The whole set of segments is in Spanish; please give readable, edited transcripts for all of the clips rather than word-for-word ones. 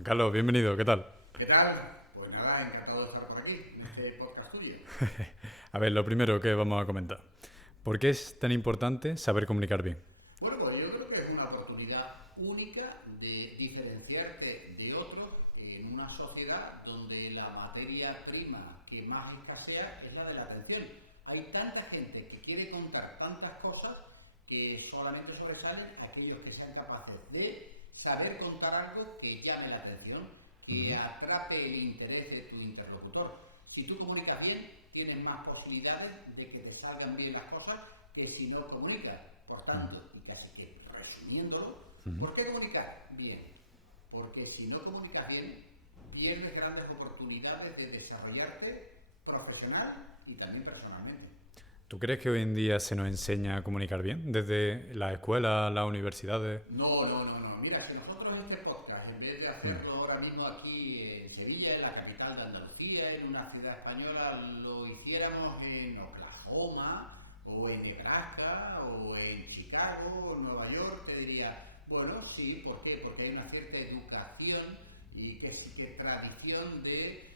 Juan Carlos, bienvenido, ¿qué tal? ¿Qué tal? Pues nada, encantado de estar por aquí, en este podcast tuyo. A ver, lo primero que vamos a comentar. ¿Por qué es tan importante saber comunicar bien? Bueno, pues yo creo que es una oportunidad única de diferenciarte de otros en una sociedad donde la materia prima que más escasea es la de la atención. Hay tanta gente que quiere contar tantas cosas que solamente sobresalen aquellos que sean capaces de saber contar algo que llame la atención, que atrape el interés de tu interlocutor. Si tú comunicas bien, tienes más posibilidades de que te salgan bien las cosas que si no comunicas. Por tanto, y casi que resumiéndolo, ¿por qué comunicar bien? Porque si no comunicas bien, pierdes grandes oportunidades de desarrollarte profesional y también personalmente. ¿Tú crees que hoy en día se nos enseña a comunicar bien? Desde la escuela, las universidades. No. Mira, si nosotros este podcast, en vez de hacerlo ahora mismo aquí en Sevilla, en la capital de Andalucía, en una ciudad española, lo hiciéramos en Oklahoma, o en Nebraska, o en Chicago, o en Nueva York, te diría, bueno, sí, ¿por qué? Porque hay una cierta educación y que sí que tradición de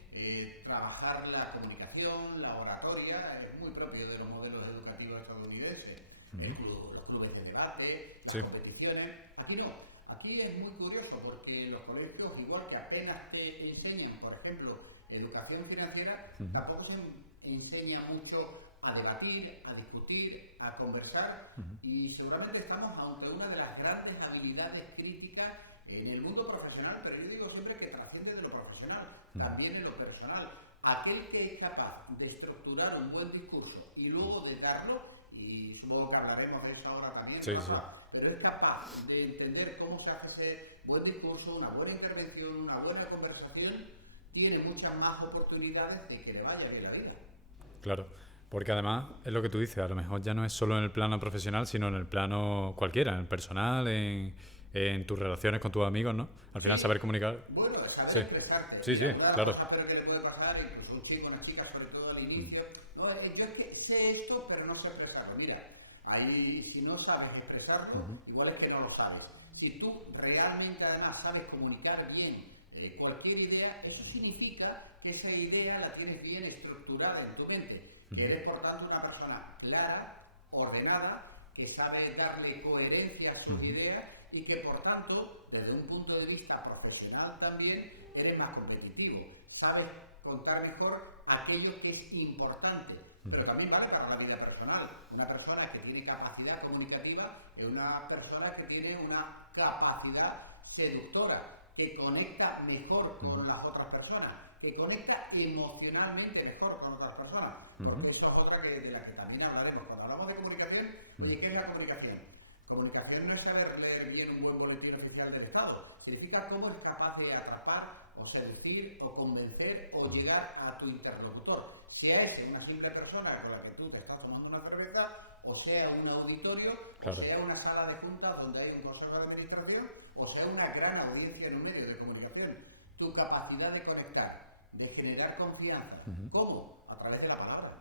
trabajar la comunicación, la oratoria, es muy propio de los modelos educativos estadounidenses. Los clubes de debate, las Sí. competiciones. Aquí no. Aquí es muy curioso porque los colegios, igual que apenas te enseñan, por ejemplo, educación financiera, tampoco se enseña mucho a debatir, a discutir, a conversar y seguramente estamos ante una de las grandes habilidades críticas en el mundo profesional, pero yo digo siempre que trasciende de lo profesional, también en lo personal. Aquel que es capaz de estructurar un buen discurso y luego de darlo, y supongo que hablaremos de eso ahora también, Sí, sí. Rafa, pero es capaz de entender cómo se hace ese buen discurso, una buena intervención, una buena conversación, tiene muchas más oportunidades de que le vaya bien la vida. Claro. Porque además es lo que tú dices, a lo mejor ya no es solo en el plano profesional, sino en el plano cualquiera, en el personal, en tus relaciones con tus amigos, ¿no? Al final Sí, saber comunicar. bueno, de saber Sí. expresarte. Sí, sí, Una de las claro. cosas pero que le puede pasar, incluso a un chico, una chica, sobre todo al inicio, no, yo es que sé esto, pero no sé expresarlo. Mira, ahí si no sabes expresarlo, igual es que no lo sabes. Si tú realmente además sabes comunicar bien cualquier idea, eso significa que esa idea la tienes bien estructurada en tu mente, que eres por tanto una persona clara, ordenada, que sabe darle coherencia a sus ideas y que por tanto, desde un punto de vista profesional también, eres más competitivo. Sabes contar mejor aquello que es importante, pero también vale para la vida personal. Una persona que tiene capacidad comunicativa es una persona que tiene una capacidad seductora, que conecta mejor con las otras personas, que conecta emocionalmente mejor con otras personas, porque eso es otra de la que también hablaremos. Cuando hablamos de comunicación, oye, ¿qué es la comunicación? Comunicación no es saber leer bien un buen boletín oficial del Estado, significa cómo es capaz de atrapar o seducir o convencer o llegar a tu interlocutor, sea ese una simple persona con la que tú te estás tomando una cerveza, o sea un auditorio, Claro. o sea una sala de juntas donde hay un consejo de administración, o sea una gran audiencia en un medio de comunicación. Tu capacidad de conectar, de generar confianza, ¿cómo? A través de la palabra.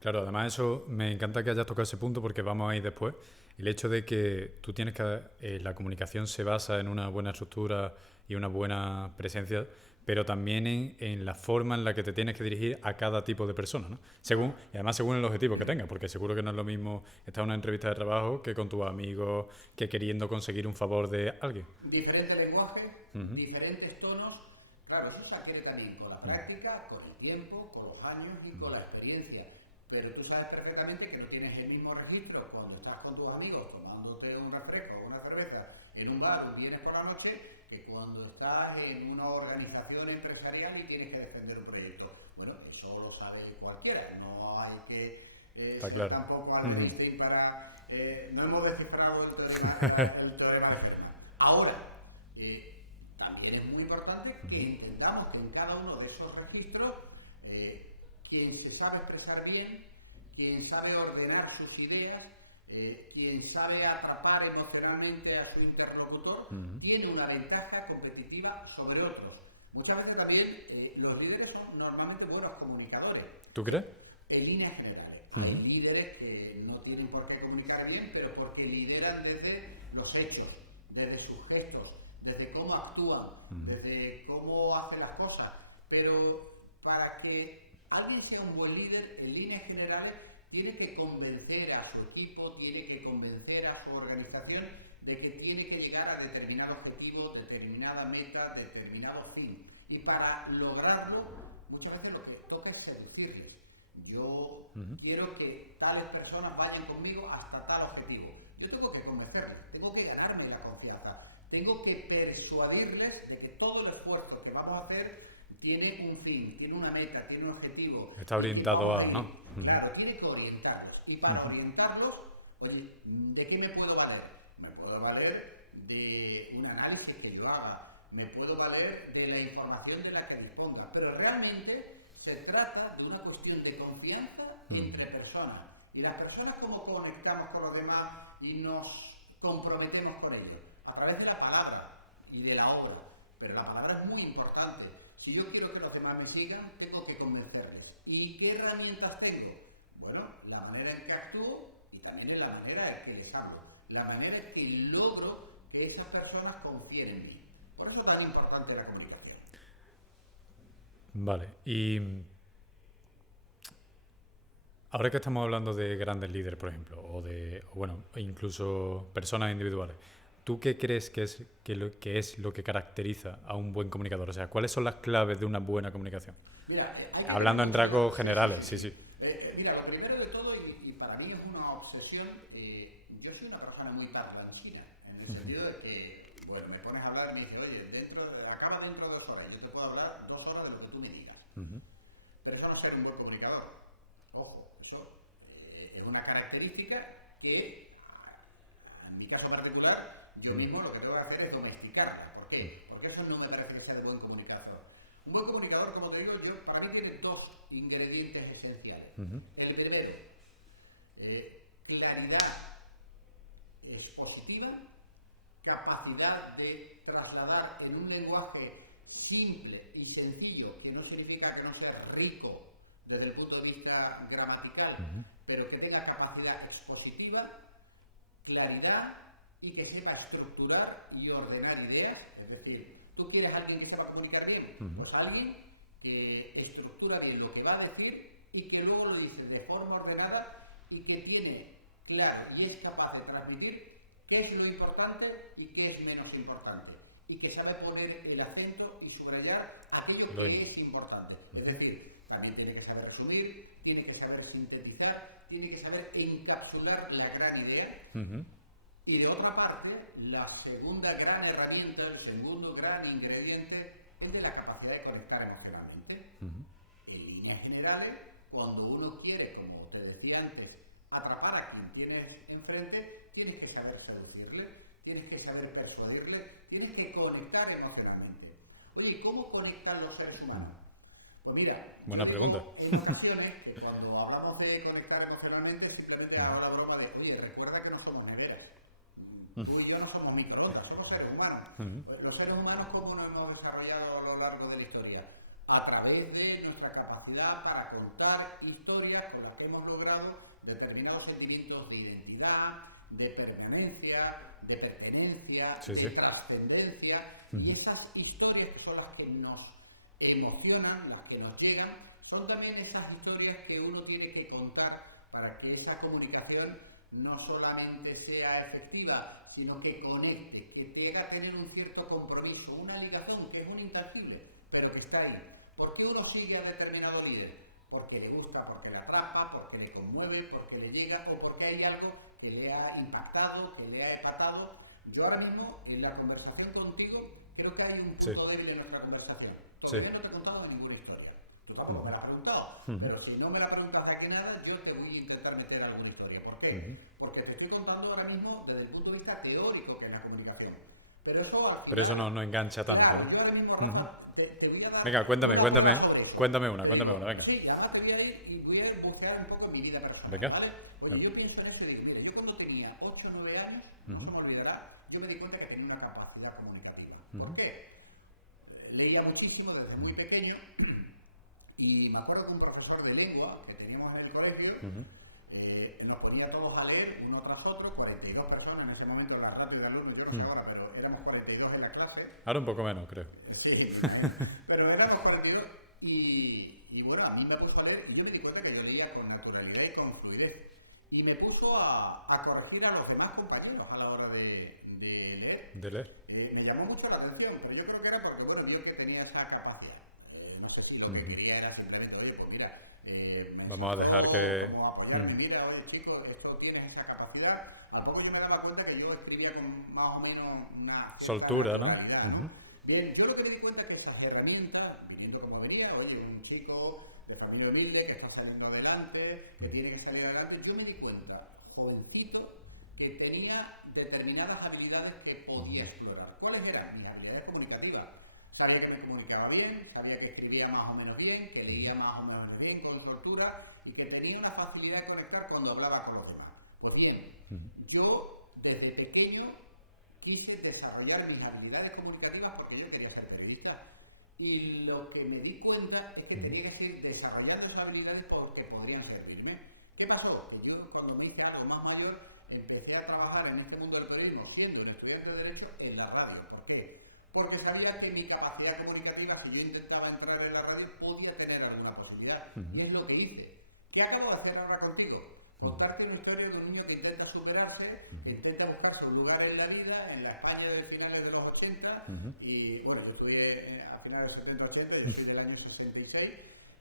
Claro, además eso me encanta que hayas tocado ese punto porque vamos a ir después. El hecho de que tú tienes que la comunicación se basa en una buena estructura y una buena presencia, pero también en la forma en la que te tienes que dirigir a cada tipo de persona, ¿no? Según, y además según el objetivo que tengas, porque seguro que no es lo mismo estar en una entrevista de trabajo que con tus amigos, que queriendo conseguir un favor de alguien. Diferente lenguaje, diferentes tonos. Claro, eso se adquiere también con la práctica, con el tiempo, con los años y con la experiencia. Pero tú sabes perfectamente que no tienes el mismo registro cuando estás con tus amigos tomándote un refresco o una cerveza en un bar un viernes por la noche que cuando estás en una organización empresarial y tienes que defender un proyecto. Bueno, eso lo sabe cualquiera, no hay que Está ser claro. tampoco al Einstein para... no hemos descifrado el teorema de Fermat. Ahora, también es muy importante que entendamos que en cada uno de esos registros quien se sabe expresar bien, quien sabe ordenar sus ideas, quien sabe atrapar emocionalmente a su interlocutor, tiene una ventaja competitiva sobre otros. Muchas veces también los líderes son normalmente buenos comunicadores. ¿Tú crees? En líneas generales. Hay líderes que no tienen por qué comunicar bien, pero porque lideran desde los hechos, desde sus gestos, desde cómo actúan, desde cómo hacen las cosas, pero para que alguien sea un buen líder, en líneas generales, tiene que convencer a su equipo, tiene que convencer a su organización de que tiene que llegar a determinado objetivo, determinada meta, determinado fin. Y para lograrlo, muchas veces lo que toca es seducirles. Yo quiero que tales personas vayan conmigo hasta tal objetivo. Yo tengo que convencerles, tengo que ganarme la confianza, tengo que persuadirles de que todo el esfuerzo que vamos a hacer tiene un fin, tiene una meta, tiene un objetivo. Está orientado a, ¿no? Claro, tiene que orientarlos. Y para orientarlos, oye, ¿de qué me puedo valer? Me puedo valer de un análisis que yo haga, me puedo valer de la información de la que disponga, pero realmente se trata de una cuestión de confianza entre personas. Y las personas, ¿cómo conectamos con los demás y nos comprometemos con ellos? A través de la palabra y de la obra. Pero la palabra es muy importante. Si yo quiero que los demás me sigan, tengo que convencerles. ¿Y qué herramientas tengo? Bueno, la manera en que actúo y también la manera en que les hablo. La manera en que logro que esas personas confíen en mí. Por eso es tan importante la comunicación. Vale, y ahora que estamos hablando de grandes líderes, por ejemplo, o incluso personas individuales, ¿tú qué crees que es lo que caracteriza a un buen comunicador? O sea, ¿cuáles son las claves de una buena comunicación? Mira, hablando en rasgos generales, sí. Mira, lo primero de todo, y para mí es una obsesión, yo soy una persona muy paulatina, en el sentido de que, bueno, me pones a hablar y me dices, oye, acaba dentro de 2 horas, yo te puedo hablar 2 horas de lo que tú me digas. Pero eso no es ser un buen comunicador. Ojo, eso es una característica que, en mi caso particular, yo mismo lo que tengo que hacer es domesticarla. ¿Por qué? Porque eso no me parece que sea el buen comunicador. Un buen comunicador, como te digo, para mí tiene 2 ingredientes esenciales. El primero, claridad expositiva, capacidad de trasladar en un lenguaje simple y sencillo, que no significa que no sea rico desde el punto de vista gramatical, pero que tenga capacidad expositiva, claridad y que sepa estructurar y ordenar ideas. Es decir, ¿tú quieres a alguien que sepa comunicar bien? Pues alguien que estructura bien lo que va a decir y que luego lo dice de forma ordenada y que tiene claro y es capaz de transmitir qué es lo importante y qué es menos importante. Y que sabe poner el acento y subrayar aquello que es importante. Es decir, también tiene que saber resumir, tiene que saber sintetizar, tiene que saber encapsular la gran idea. Y de otra parte, la segunda gran herramienta, el segundo gran ingrediente es de la capacidad de conectar emocionalmente. En líneas generales, cuando uno quiere, como te decía antes, atrapar a quien tienes enfrente, tienes que saber seducirle, tienes que saber persuadirle, tienes que conectar emocionalmente. Oye, ¿cómo conectan los seres humanos? Pues mira, buena pregunta. En ocasiones, que cuando hablamos de conectar emocionalmente, simplemente hago la broma de, oye, recuerda que no somos neveras. Tú y yo no somos microondas, somos seres humanos. Los seres humanos, ¿cómo nos hemos desarrollado a lo largo de la historia? A través de nuestra capacidad para contar historias con las que hemos logrado determinados sentimientos de identidad, de permanencia, de pertenencia, de trascendencia. Y esas historias que son las que nos emocionan, las que nos llegan, son también esas historias que uno tiene que contar para que esa comunicación no solamente sea efectiva, sino que conecte, que te haga tener un cierto compromiso, una ligazón que es un intangible, pero que está ahí. ¿Por qué uno sigue a determinado líder? Porque le gusta, porque le atrapa, porque le conmueve, porque le llega o porque hay algo que le ha impactado, que le ha empatado. Yo ahora mismo, en la conversación contigo, creo que hay un punto débil en nuestra conversación. Todavía no te he contado ninguna historia. Tú tampoco me la has preguntado. Pero si no me la preguntas aquí nada, yo te voy a intentar meter alguna historia. ¿Por qué? Porque te estoy contando ahora mismo desde el punto de vista teórico que es la comunicación. Pero eso no engancha tanto, claro, ¿no? Yo ahora mismo, Rafa, te voy a dar... Venga, cuéntame una, venga. Sí, ya te voy a ir y voy a bucear un poco en mi vida personal, venga. ¿vale? Oye, yo pienso en eso y digo, mire, yo cuando tenía 8 o 9 años, no se me olvidará, yo me di cuenta que tenía una capacidad comunicativa. ¿Por qué? Leía muchísimo desde muy pequeño y me acuerdo que un profesor de lengua que teníamos en el colegio nos ponía todos a leer uno tras otro, 42 personas en ese momento, la ratio de alumnos, yo no sé ahora, pero éramos 42 en la clase. Ahora un poco menos, creo. Sí, pero éramos 42 y bueno, a mí me puso a leer y yo me di cuenta que yo leía con naturalidad y con fluidez. Y me puso a corregir a los demás compañeros a la hora de leer. De leer. Me llamó mucho la atención, pero yo creo que era porque, bueno, vio que tenía esa capacidad. No sé si lo que quería era simplemente, oye, pues mira, vamos a dejar que... Como apoyarme, mira, oye, chicos, esto tiene esa capacidad. Al poco yo me daba cuenta que yo escribía con más o menos una... soltura, ¿no? Bien, yo lo que me di cuenta es que esas herramientas, viviendo como venía, oye, un chico de familia humilde que está saliendo adelante, que tiene que salir adelante, yo me di cuenta, jovencito, que tenía determinadas habilidades que podía explorar. ¿Cuáles eran? Mis habilidades comunicativas. Sabía que me comunicaba bien, sabía que escribía más o menos bien, que leía más o menos bien, con soltura, y que tenía una facilidad de conectar cuando hablaba con los demás. Pues bien, yo desde pequeño quise desarrollar mis habilidades comunicativas porque yo quería ser periodista. Y lo que me di cuenta es que tenía que seguir desarrollando esas habilidades porque podrían servirme. ¿Qué pasó? Que yo cuando me hice algo más mayor empecé a trabajar en este mundo del periodismo siendo un estudiante de Derecho en la radio. ¿Por qué? Porque sabía que mi capacidad comunicativa, si yo intentaba entrar en la radio, podía tener alguna posibilidad. Y es lo que hice. ¿Qué acabo de hacer ahora contigo? Contarte una historia de un niño que intenta superarse, intenta buscarse un lugar en la vida, en la España de finales de los 80, y bueno, yo estudié a finales de los 70-80, yo soy del año 66,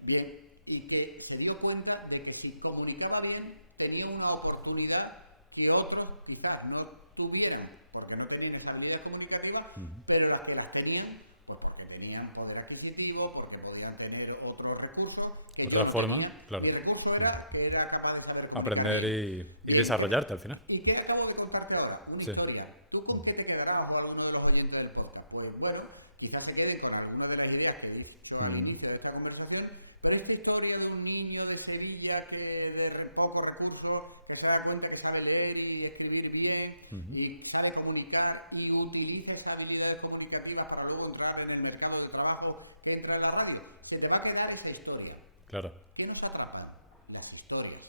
bien, y que se dio cuenta de que si comunicaba bien, tenía una oportunidad que otros quizás no tuvieran, porque no tenían esa habilidad comunicativa, pero las que las tenían, pues porque tenían poder adquisitivo, porque podían tener otros recursos. Que otra forma, tenían. claro. Mi recurso era que era capaz de saber aprender y desarrollarte al final. ¿Y qué acabo de contarte ahora? Una historia. ¿Tú con qué te quedarás o alguno de los oyentes del podcast? Pues bueno, quizás se quede con alguna de las ideas que he dicho al inicio de esta conversación, pero esta historia de un niño de Sevilla que de pocos recursos, que se da cuenta que sabe leer y escribir bien y sabe comunicar y utiliza esas habilidades comunicativas para luego entrar en el mercado de trabajo que entra en la radio, se te va a quedar esa historia. Claro. ¿Qué nos atrapan? Las historias.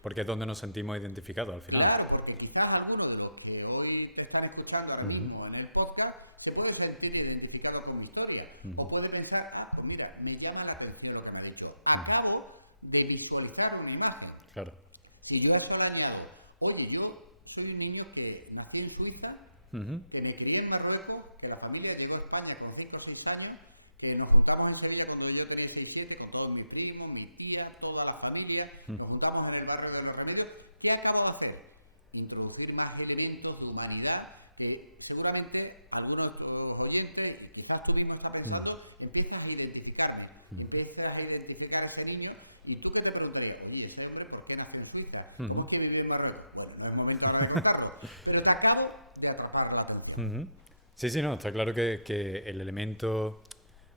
Porque es donde nos sentimos identificados al final. Claro, porque quizás alguno de los que hoy te están escuchando ahora mismo en el podcast se puede sentir identificado con mi historia. O puede pensar, ah, pues mira, me llama la atención lo que me ha dicho. Acabo de visualizar una imagen. Claro. Si yo a eso le añado, oye, yo soy un niño que nací en Suiza, que me crié en Marruecos, que la familia llegó a España con 5 o 6 años, que nos juntamos en Sevilla cuando yo tenía 6-7 con todos mis primos, mis tías, toda la familia, nos juntamos en el barrio de Los Remedios. ¿Qué acabo de hacer? Introducir más elementos de humanidad que seguramente algunos de los oyentes, quizás tú mismo estás pensando, empiezas a identificarme, empiezas a identificar a ese niño y tú que te preguntarías, oye, este hombre, ¿por qué nace en Suiza? ¿Cómo quiere vivir en Marruecos? Bueno, no es momento de contarlo, pero está claro de atrapar la atención. Sí, sí, no, está claro que el elemento...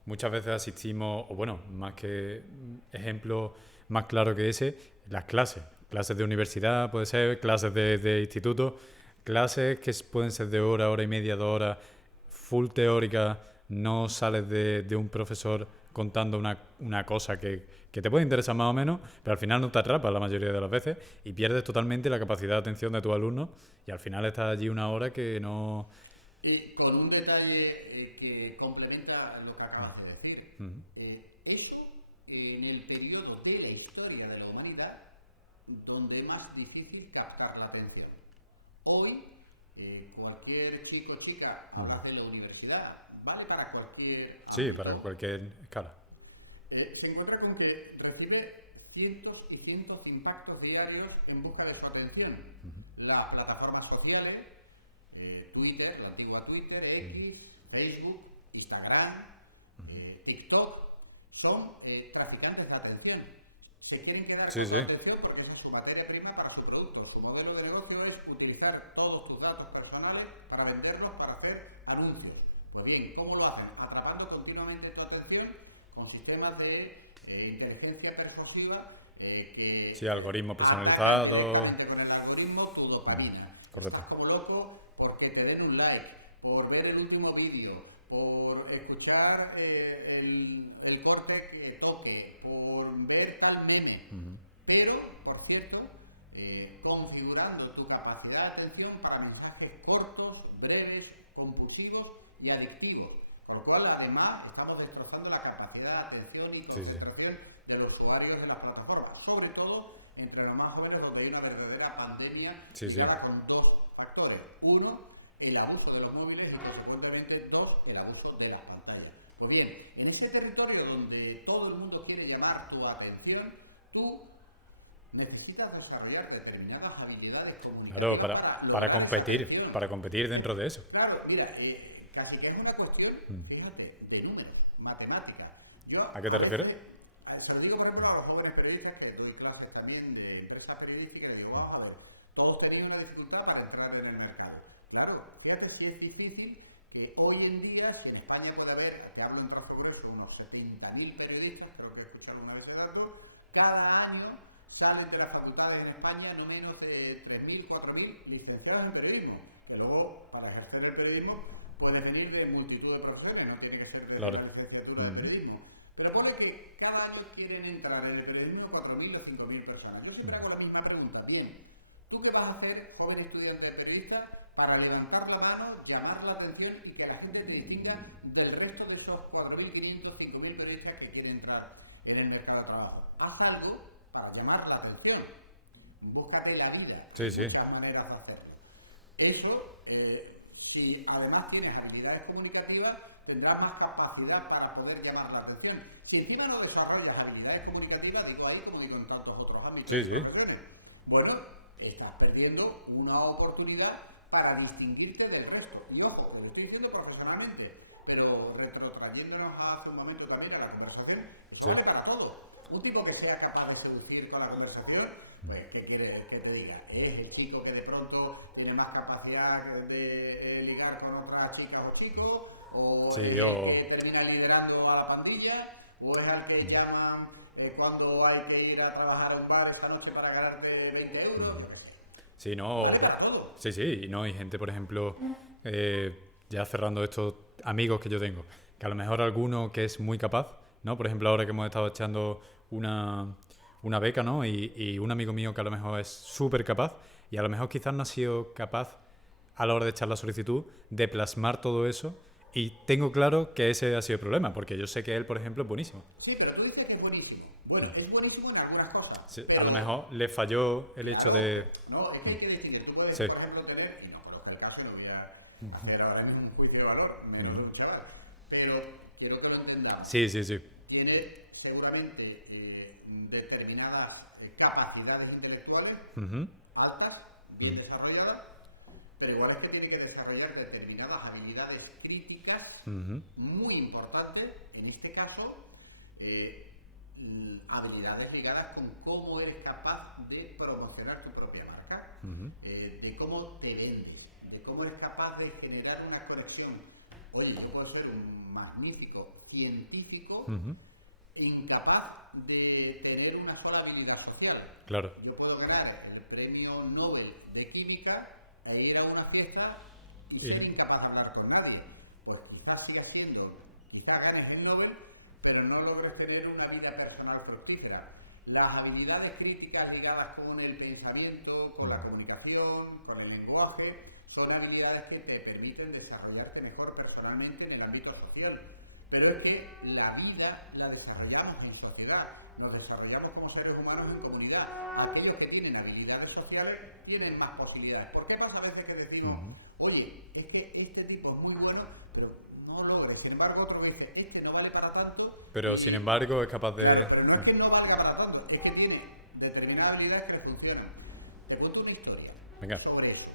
Muchas veces asistimos, o bueno, más que ejemplo más claro que ese, las clases. Clases de universidad, puede ser, clases de instituto, clases que pueden ser de hora y media, 2 horas, full teórica, no sales de un profesor contando una cosa que te puede interesar más o menos, pero al final no te atrapa la mayoría de las veces y pierdes totalmente la capacidad de atención de tus alumnos y al final estás allí 1 hora que no... Con un detalle que complementa lo que acabas de decir. Eso, en el periodo de la historia de la humanidad, donde es más difícil captar la atención. Hoy, cualquier chico o chica, hablas de la universidad, vale para cualquier... Sí, para cualquier escala. Se encuentra con que recibe cientos y cientos de impactos diarios en busca de su atención. Las plataformas sociales, Twitter, la antigua Twitter, X, Facebook, Instagram, TikTok, son traficantes de atención. Se tienen que dar atención porque esa es su materia prima para su producto. Su modelo de negocio es utilizar todos tus datos personales para venderlos, para hacer anuncios. Pues bien, ¿cómo lo hacen? Atrapando continuamente tu atención con sistemas de inteligencia persuasiva que... Sí, algoritmos personalizados. Con el algoritmo tu dopamina. Correcto. Estás como loco porque te den un like, por ver el último vídeo, por escuchar el corte que toque, por ver tal meme. Pero, por cierto, configurando tu capacidad de atención para mensajes cortos, breves, compulsivos y adictivos, por lo cual además estamos destrozando la capacidad de atención y concentración de los usuarios de las plataformas, sobre todo entre los más jóvenes, donde hay una verdadera pandemia ligada con dos factores. Uno, el abuso de los móviles y, consecuentemente, dos, el abuso de las pantallas. Pues bien, en ese territorio donde todo el mundo quiere llamar tu atención, tú necesitas desarrollar determinadas habilidades comunicativas. Claro, para competir dentro de eso. Claro, mira, casi que es una cuestión, fíjate, de números, matemáticas. ¿A qué te refieres? Se lo digo, por ejemplo, a los jóvenes periodistas, que doy clases también de empresas periodísticas, y les digo, vamos a ver, todos tenéis una dificultad para entrar en el mercado. Claro, fíjate si es difícil que hoy en día, si en España puede haber, te hablo en trazo grueso, unos 70.000 periodistas, creo que he escuchado una vez el dato, cada año salen de las facultades en España no menos de 3.000, 4.000 licenciados en periodismo, que luego, para ejercer el periodismo, pueden venir de multitud de profesiones, no tiene que ser de la licenciatura de periodismo. Pero pone que cada año quieren entrar en el periodismo 4.000 o 5.000 personas. Yo siempre hago la misma pregunta. Bien, ¿tú qué vas a hacer, joven estudiante periodista, para levantar la mano, llamar la atención y que la gente te distinga del resto de esos 4.500, 5.000 periodistas que quieren entrar en el mercado de trabajo? Haz algo para llamar la atención. Búscate la vida. Hay muchas maneras de hacerlo. Eso, si además tienes habilidades comunicativas, tendrás más capacidad para poder llamar la atención. Si encima no desarrollas habilidades comunicativas, digo ahí como digo en tantos otros ámbitos, bueno, estás perdiendo una oportunidad para distinguirte del resto. Y ojo, lo estoy diciendo profesionalmente, pero retrotrayéndonos hace un momento también a la conversación, eso vale para todo. Un tipo que sea capaz de seducir con la conversación, pues, ¿qué quieres que te diga? ¿Es el chico que de pronto tiene más capacidad de ligar con otras chicas o chicos? ¿O que termina liderando a la pandilla? ¿O es al que llaman cuando hay que ir a trabajar a un bar esa noche para ganarte 20 euros? Yo qué sé. Sí, no. Y no, hay gente, por ejemplo, ya cerrando estos amigos que yo tengo, que a lo mejor alguno que es muy capaz, ¿no? Por ejemplo, ahora que hemos estado echando una beca, ¿no? Y un amigo mío que a lo mejor es súper capaz y a lo mejor quizás no ha sido capaz a la hora de echar la solicitud de plasmar todo eso, y tengo claro que ese ha sido el problema, porque yo sé que él, por ejemplo, es buenísimo. Sí, pero tú dices que es buenísimo. Bueno, es buenísimo en algunas cosas. Sí, pero a lo mejor le falló el hecho de... No, es que hay que decirle, tú puedes, por ejemplo, tener, y no conozco el caso, no voy a hacer ahora mismo un juicio de valor, menos de un chaval, pero quiero que lo entendamos. Sí. Tiene seguramente determinadas capacidades intelectuales altas, bien desarrolladas, pero igual es que tiene que desarrollar determinadas habilidades críticas muy importantes, en este caso, habilidades ligadas con cómo eres capaz de promocionar tu propia marca, de cómo te vendes, de cómo eres capaz de generar una conexión. Oye, yo puedo ser un magnífico científico incapaz de tener una sola habilidad social. Claro. Yo puedo ganar el premio Nobel de Química e ir a una fiesta y ser incapaz de hablar con nadie. Pues quizás sigas siendo, quizás ganes el Nobel, pero no logres tener una vida personal fructífera. Las habilidades críticas ligadas con el pensamiento, con la comunicación, con el lenguaje, son habilidades que te permiten desarrollarte mejor personalmente en el ámbito social. Pero es que la vida la desarrollamos en sociedad, nos desarrollamos como seres humanos en comunidad. Aquellos que tienen habilidades sociales tienen más posibilidades. ¿Por qué pasa a veces que decimos, oye, es que este tipo es muy bueno, pero no logra? Sin embargo, otro que dice, este no vale para tanto. Pero sin embargo es capaz de... Claro, pero no es que no valga para tanto, es que tiene determinadas habilidades que le funcionan. Te cuento una historia sobre eso.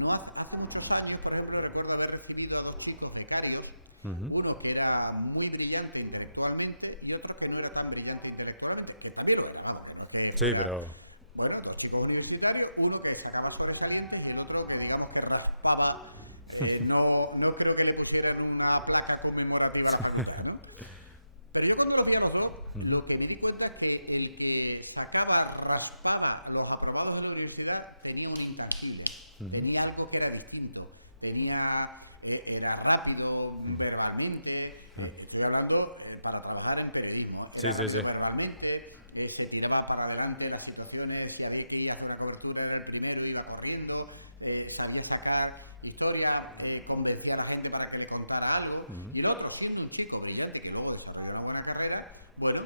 No hace muchos años, por ejemplo, recuerdo haber recibido a dos chicos becarios, uno que era muy brillante intelectualmente y otro que no era tan brillante intelectualmente, que también lo era, ¿no? Sí, pero... Bueno, dos chicos universitarios, uno que sacaba sobresalientes y el otro que digamos que raspaba, no creo que le pusieran una placa conmemorativa a la facultad, ¿no? Pero yo cuando los vi a los dos, lo que me di cuenta es que el que raspaba los aprobados en la universidad tenía un intangible, tenía algo que era distinto, era rápido verbalmente, estoy hablando para trabajar en periodismo, verbalmente, se tiraba para adelante las situaciones, si había que ir a hacer la cobertura era el primero, iba corriendo, sabía sacar historia, convencía a la gente para que le contara algo. Y el otro, siendo un chico brillante que luego desarrolló una buena carrera, bueno,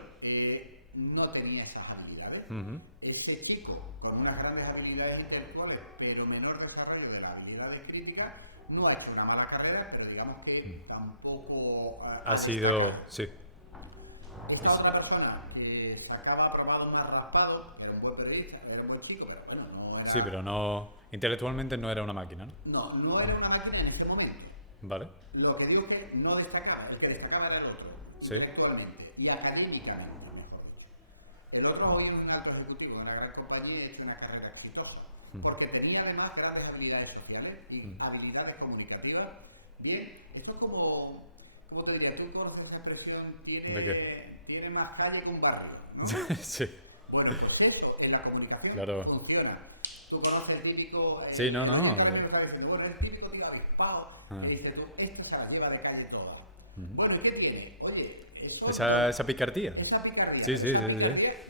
no tenía esas habilidades. Ese chico, con unas grandes habilidades intelectuales, pero menor desarrollo de las habilidades críticas, no ha hecho una mala carrera, pero digamos que tampoco ha sido... Sí. Esta otra persona que sacaba aprobado un raspado, era un buen periodista, era un buen chico, pero bueno, no era... Sí, pero no... Intelectualmente no era una máquina, ¿no? No, no era una máquina en ese momento. Vale. Lo que digo que no destacaba, el que destacaba era el otro, sí. Intelectualmente, y académicamente, mejor dicho. El otro hoy es un alto ejecutivo de una gran compañía y ha hecho una carrera exitosa, porque tenía además grandes habilidades sociales y habilidades comunicativas. Bien, eso es como... ¿Cómo te diría? ¿Tú conoces esa expresión? Tiene más calle que un barrio, ¿no? Sí. Bueno, pues eso, en la comunicación claro. funciona. Tú conoces el típico... Sí, no. Bueno, el típico tío avispado, que dice tú, esto se la lleva de calle toda. Bueno, ¿y qué tiene? Oye, eso... Esa picardía. Esa picardía. Sí.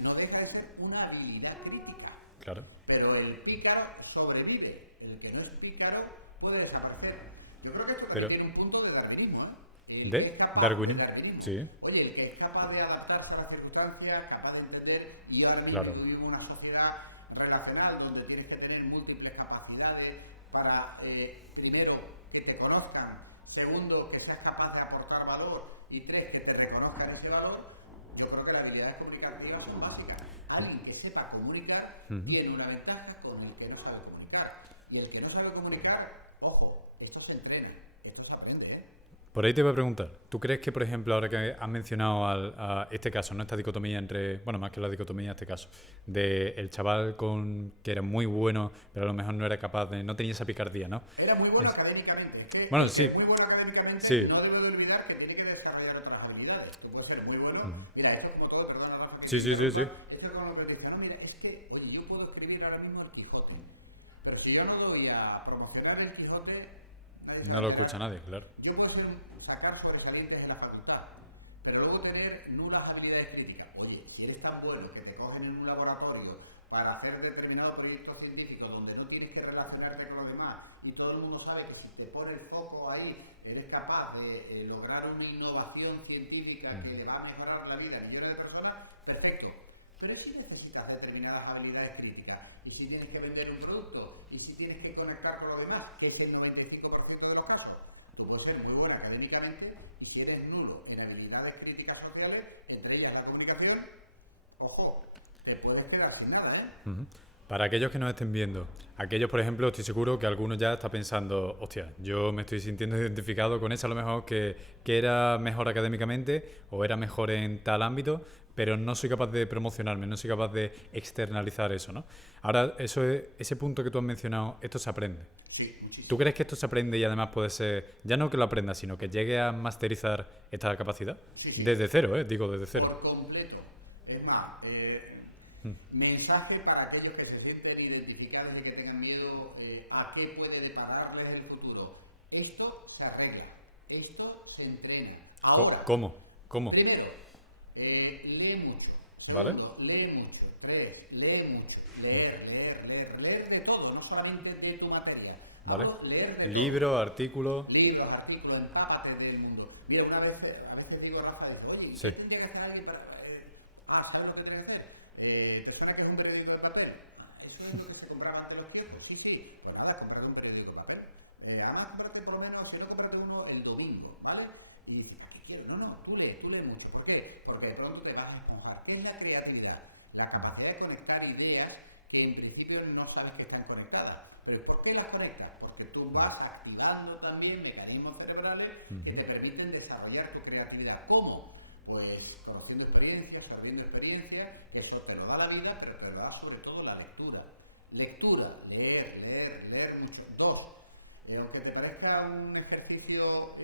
No deja de ser una habilidad crítica. Claro. Pero el pícaro sobrevive. El que no es pícaro puede desaparecer. Yo creo que esto también tiene un punto de darwinismo, ¿eh? ¿De darwinismo? Sí. Oye, el que es capaz de adaptarse a las circunstancias, capaz de entender, y ahora mismo claro. vivimos en una sociedad relacional donde tienes que tener múltiples capacidades para, primero, que te conozcan, segundo, que seas capaz de aportar valor, y tres, que te reconozcan ese valor. Yo creo que las habilidades comunicativas son básicas. Alguien que sepa comunicar tiene una ventaja con el que no sabe comunicar. Y el que no sabe comunicar, ojo, esto se entrena, esto se aprende, ¿eh? Por ahí te voy a preguntar, ¿tú crees que, por ejemplo, ahora que has mencionado a este caso, ¿no? Esta dicotomía entre, bueno, más que la dicotomía, este caso, de el chaval que era muy bueno, pero a lo mejor no era capaz de, no tenía esa picardía, ¿no? Era muy bueno académicamente. Es que bueno, sí. Es muy bueno académicamente, sí. no debo de olvidar que tiene que desarrollar otras habilidades, que puede ser muy bueno. Mira, esto es como todo, perdona. Sí. Esto es como que te dicen, no, mira, es que, oye, yo puedo escribir ahora mismo el Quijote, pero si yo no doy a promocionar el Quijote, no lo escucha nadie, claro. Yo puedo sacar sobresalientes en la facultad, pero luego tener nulas habilidades críticas. Oye, si eres tan bueno que te cogen en un laboratorio para hacer determinado proyecto científico donde no tienes que relacionarte con los demás y todo el mundo sabe que si te pones foco ahí eres capaz de lograr una innovación científica que le va a mejorar la vida a millones de personas, perfecto. Pero si necesitas determinadas habilidades críticas, y si tienes que vender un producto, y si tienes que conectar con los demás, que es el 95% de los casos, tú puedes ser muy buena académicamente, y si eres nulo en habilidades críticas sociales, entre ellas la comunicación, ojo, te puedes quedar sin nada, ¿eh? Para aquellos que nos estén viendo, aquellos, por ejemplo, estoy seguro que algunos ya está pensando, hostia, yo me estoy sintiendo identificado con eso, a lo mejor que era mejor académicamente o era mejor en tal ámbito, pero no soy capaz de promocionarme, no soy capaz de externalizar eso, ¿no? Ahora, ese punto que tú has mencionado, esto se aprende. Sí, muchísimo. ¿Tú crees que esto se aprende y además puede ser, ya no que lo aprendas, sino que llegue a masterizar esta capacidad? Sí. Desde cero, digo, desde cero. Por completo. Es más, mensaje para aquellos que se sienten identificados y que tengan miedo a qué puede depararles el futuro. Esto se arregla, esto se entrena. Ahora, ¿Cómo? Primero, lee mucho. Segundo, lee mucho. Tres, lee mucho. Leer de todo, no solamente de tu materia. ¿Vale? Leer de libros, todo. artículos, Empápate del mundo. Mira, a veces digo a Rafa, oye, sí. ¿quién llega a estar ahí? ¿Sabes lo que tienes que hacer? Persona que es un periódico de papel. ¿Eso es lo que se compraba ante los kioscos? Sí. Pues nada, comprar un periódico de papel. Además, comprarte por lo menos, si no comprarte uno el domingo, ¿vale? Y dices, ¿para qué quiero? No, tú lees mucho. ¿Por qué? Porque de pronto te vas a esponjar. ¿Qué es la creatividad? La capacidad de conectar ideas que en principio no sabes que están conectadas. ¿Pero por qué las conectas? Porque tú vas activando también mecanismos cerebrales que te permiten desarrollar tu creatividad. ¿Cómo? Pues conociendo experiencias, sabiendo experiencias, eso te lo da la vida, pero te lo da sobre todo la lectura. Leer mucho. Dos, aunque te parezca un ejercicio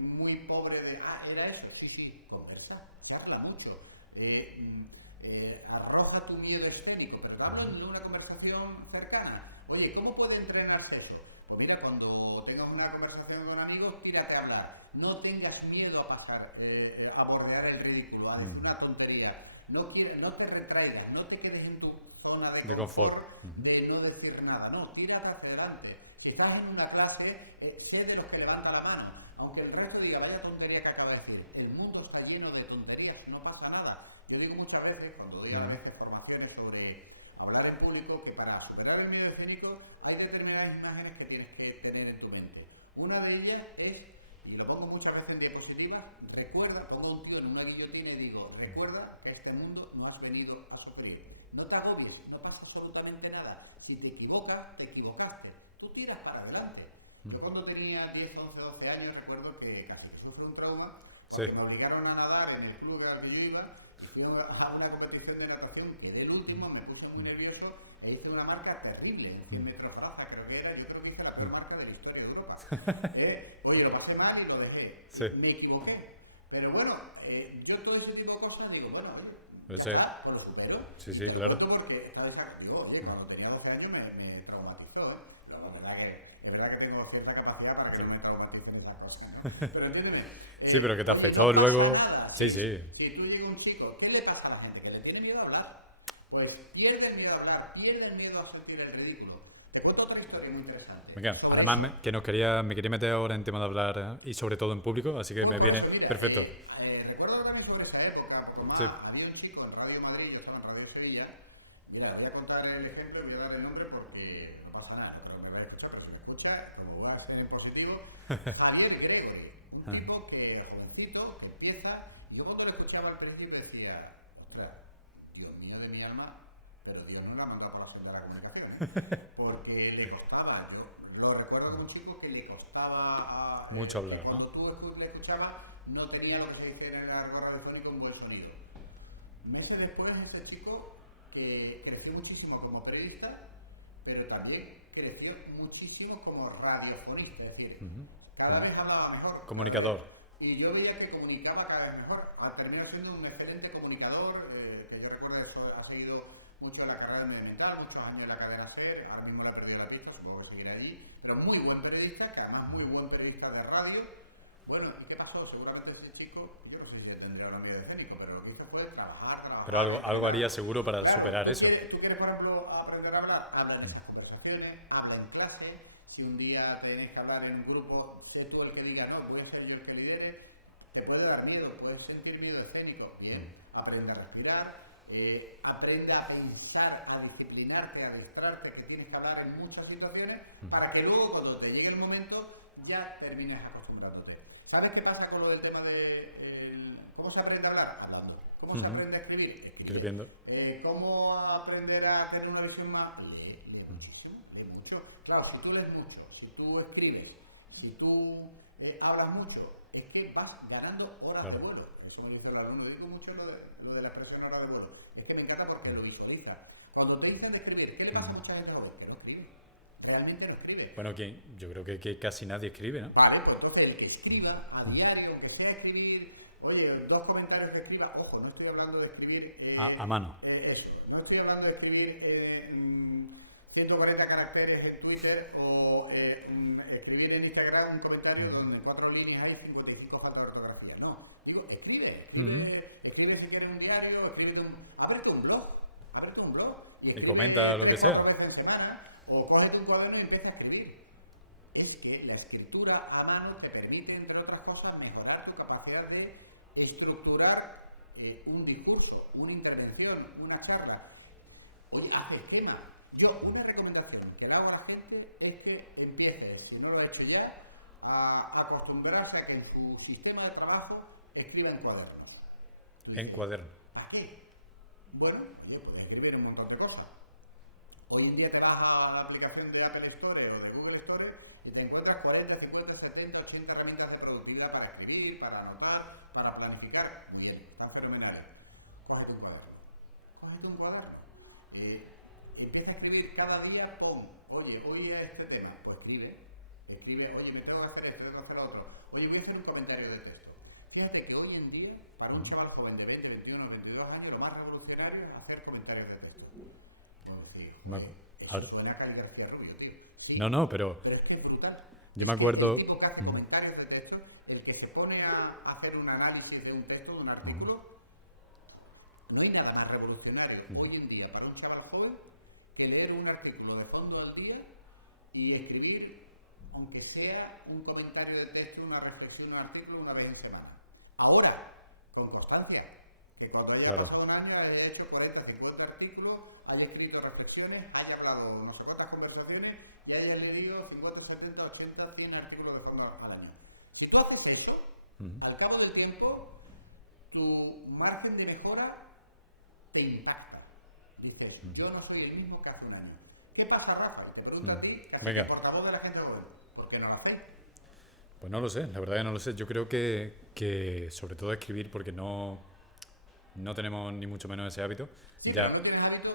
muy pobre de, era eso, sí, conversa, charla mucho. Arroja tu miedo escénico, pero habla de una conversación cercana. Oye, ¿cómo puede entrenarse eso? Pues mira, cuando tengas una conversación con amigos, tírate a hablar. No tengas miedo a pasar, a bordear el ridículo, a decir una tontería. No te retraigas, no te quedes en tu zona de confort, de no decir nada. No, tírate hacia adelante. Si estás en una clase, sé de los que levanta la mano. Aunque el resto diga, vaya tontería que acaba de decir. El mundo está lleno de tonterías, no pasa nada. Yo digo muchas veces, cuando doy a veces formaciones sobre hablar en público, que para superar el miedo escénico hay determinadas imágenes que tienes que tener en tu mente. Una de ellas es, y lo pongo muchas veces en diapositivas, recuerda, pongo a un tío en una guillotina y digo, recuerda que este mundo no has venido a sufrir. No te agobies, no pasa absolutamente nada. Si te equivocas, te equivocaste. Tú tiras para adelante. Yo cuando tenía 10, 11, 12 años recuerdo que casi que sufrí un trauma cuando me obligaron a nadar en el club al que yo iba, fui a una competición de natación, quedé el último, me puse muy nervioso e hice una marca terrible, en 100 metros braza, creo que era, yo creo que hice la peor marca de la historia de Europa. Oye, lo pasé mal y lo dejé. Me equivoqué. Pero bueno, yo todo ese tipo de cosas digo, bueno, oye, ya pues lo supero. Sí, claro. Porque, digo, oye, cuando tenía 12 años me traumatizó, pero es verdad que tengo cierta capacidad para que no me traumaticen esas cosas, ¿no? Pero entiéndeme. Sí, pero que te afectó luego. Sí. Si tú llegas un chico, ¿qué le pasa a la gente? ¿Que le tiene miedo a hablar? Pues pierde el miedo a hablar, pierde el miedo a sentir el ridículo. Te cuento otra historia muy interesante. Venga, además que me quería meter ahora en tema de hablar y sobre todo en público, así que me viene perfecto. Recuerdo también sobre esa época, porque había un chico en Radio Madrid, yo estaba en Radio Sevilla. Mira, voy a contar el ejemplo y voy a dar el nombre porque no pasa nada, pero me va a escuchar, pero si me escucha, como va a ser en positivo, Javier Gregory, un tipo que jovencito, que empieza, y yo cuando lo escuchaba al principio decía, ostras, Dios mío de mi alma, pero Dios no lo ha mandado para la senda de la comunicación, porque le costaba, yo lo recuerdo como un chico que le costaba mucho hablar, cuando tú le escuchabas, no tenía lo que se dice en el radiofónico un buen sonido. Meses después ese chico creció muchísimo como periodista, pero también creció muchísimo como radiofonista, es decir, cada vez hablaba mejor. Comunicador. Y yo veía que comunicaba cada vez mejor. Terminó siendo un excelente comunicador, que yo recuerdo eso ha seguido mucho en la carrera medioambiental, muchos años en la cadena SER, ahora mismo la ha perdido la pista, supongo que seguirá allí, pero muy buen periodista, que además muy buen periodista de radio. Bueno, ¿y qué pasó? Seguramente ese chico, yo no sé si tendría la vida de técnico, pero lo que hizo fue trabajar. Pero algo haría seguro para superar eso. Tú quieres, por ejemplo, aprender a hablar, habla en esas conversaciones, habla en clase. Si un día tenés que hablar en un grupo, sé tú el que diga, no, voy a ser yo el que lidere. Te puede dar miedo, puedes sentir miedo escénico. Bien, aprende a respirar, aprende a pensar, a disciplinarte, a distraerte, que tienes que hablar en muchas situaciones, para que luego, cuando te llegue el momento, ya termines acostumbrándote. ¿Sabes qué pasa con lo del tema de cómo se aprende a hablar? Hablando. ¿Cómo se aprende a escribir? Escribiendo. ¿Cómo aprender a hacer una visión más? Lee muchísimo, lee mucho. Claro, si tú lees mucho, si tú escribes, si tú hablas mucho, es que vas ganando horas de vuelo. Eso me lo dice el alumno. Digo mucho lo de la expresión hora de vuelo. Es que me encanta porque lo visualiza. Cuando te dicen de escribir, ¿qué le pasa a mucha gente joven? Que no escribe. Realmente no escribe. Bueno, yo creo que casi nadie escribe, ¿no? Vale, pues entonces el que escriba a diario, aunque sea escribir, oye, 2 comentarios que escriba, ojo, no estoy hablando de escribir a mano. Eso, no estoy hablando de escribir 140 caracteres en Twitter o escribir en Instagram un comentario donde en 4 líneas hay 55 faltas de ortografía. No, digo, escribe si quieres un diario, ábrete un blog y comenta lo que sea. O coge tu cuaderno y empieza a escribir. Es que la escritura a mano te permite, entre otras cosas, mejorar tu capacidad de estructurar un discurso, una intervención, una charla. Oye, haz esquema. Yo, una recomendación que le hago a la gente es que empiece, si no lo ha hecho ya, a acostumbrarse a que en su sistema de trabajo escriba en cuadernos. En cuaderno. ¿Para qué? Bueno, puedes escribir un montón de cosas. Hoy en día te vas a la aplicación de Apple Store o de Google Store y te encuentras 40, 50, 70, 80 herramientas de productividad para escribir, para anotar, para planificar. Muy bien, está fenomenal. Cógete un cuaderno. Empieza a escribir cada día, oye, hoy es este tema, pues escribe, oye, me tengo que hacer esto, tengo que hacer lo otro. Oye, voy a hacer un comentario de texto. Fíjate que hoy en día, para un chaval joven de 20, 21, 22 años, lo más revolucionario es hacer comentarios de texto. Eso suena a Cali García Rubio, tío. Sí, no, pero es que es brutal. Yo me acuerdo. El tipo que hace comentarios de texto, el que se pone a hacer un análisis de un texto, de un artículo, no hay nada más revolucionario hoy en día para un chaval joven que leer un artículo de fondo al día y escribir, aunque sea un comentario de texto, una reflexión, un artículo, una vez en semana. Ahora, con constancia, que cuando haya pasado un año haya hecho 40, 50 artículos, haya escrito reflexiones, haya hablado no sé cuántas conversaciones y haya leído 50, 70, 80, 100 artículos de fondo al año. Si tú haces eso, al cabo del tiempo, tu margen de mejora te impacta. Dices, yo no soy el mismo que hace un año. ¿Qué pasa, Rafa? Te pregunto a ti, que haces el portavoz de la gente joven. ¿Por qué no lo hacéis? Pues no lo sé, la verdad que no lo sé. Yo creo que sobre todo escribir, porque no tenemos ni mucho menos ese hábito. Sí, ya... pero no tienes hábito.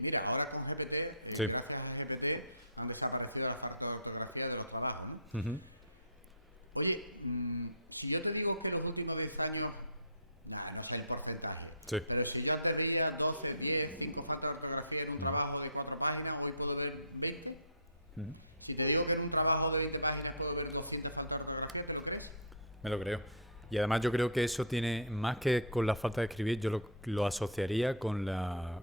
Mira, ahora con GPT, sí. gracias a GPT, han desaparecido las faltas de ortografía de los trabajos, ¿no? Oye, si yo te digo que en los últimos 10 años, nada, no sé el porcentaje, pero si yo te diría 12, 10, 5 faltas de ortografía en un trabajo de 4 páginas, hoy puedo ver 20. Si te digo que en un trabajo de 20 páginas puedo ver 200 faltas de ortografía, ¿te lo crees? Me lo creo. Y además yo creo que eso tiene, más que con la falta de escribir, yo lo asociaría con la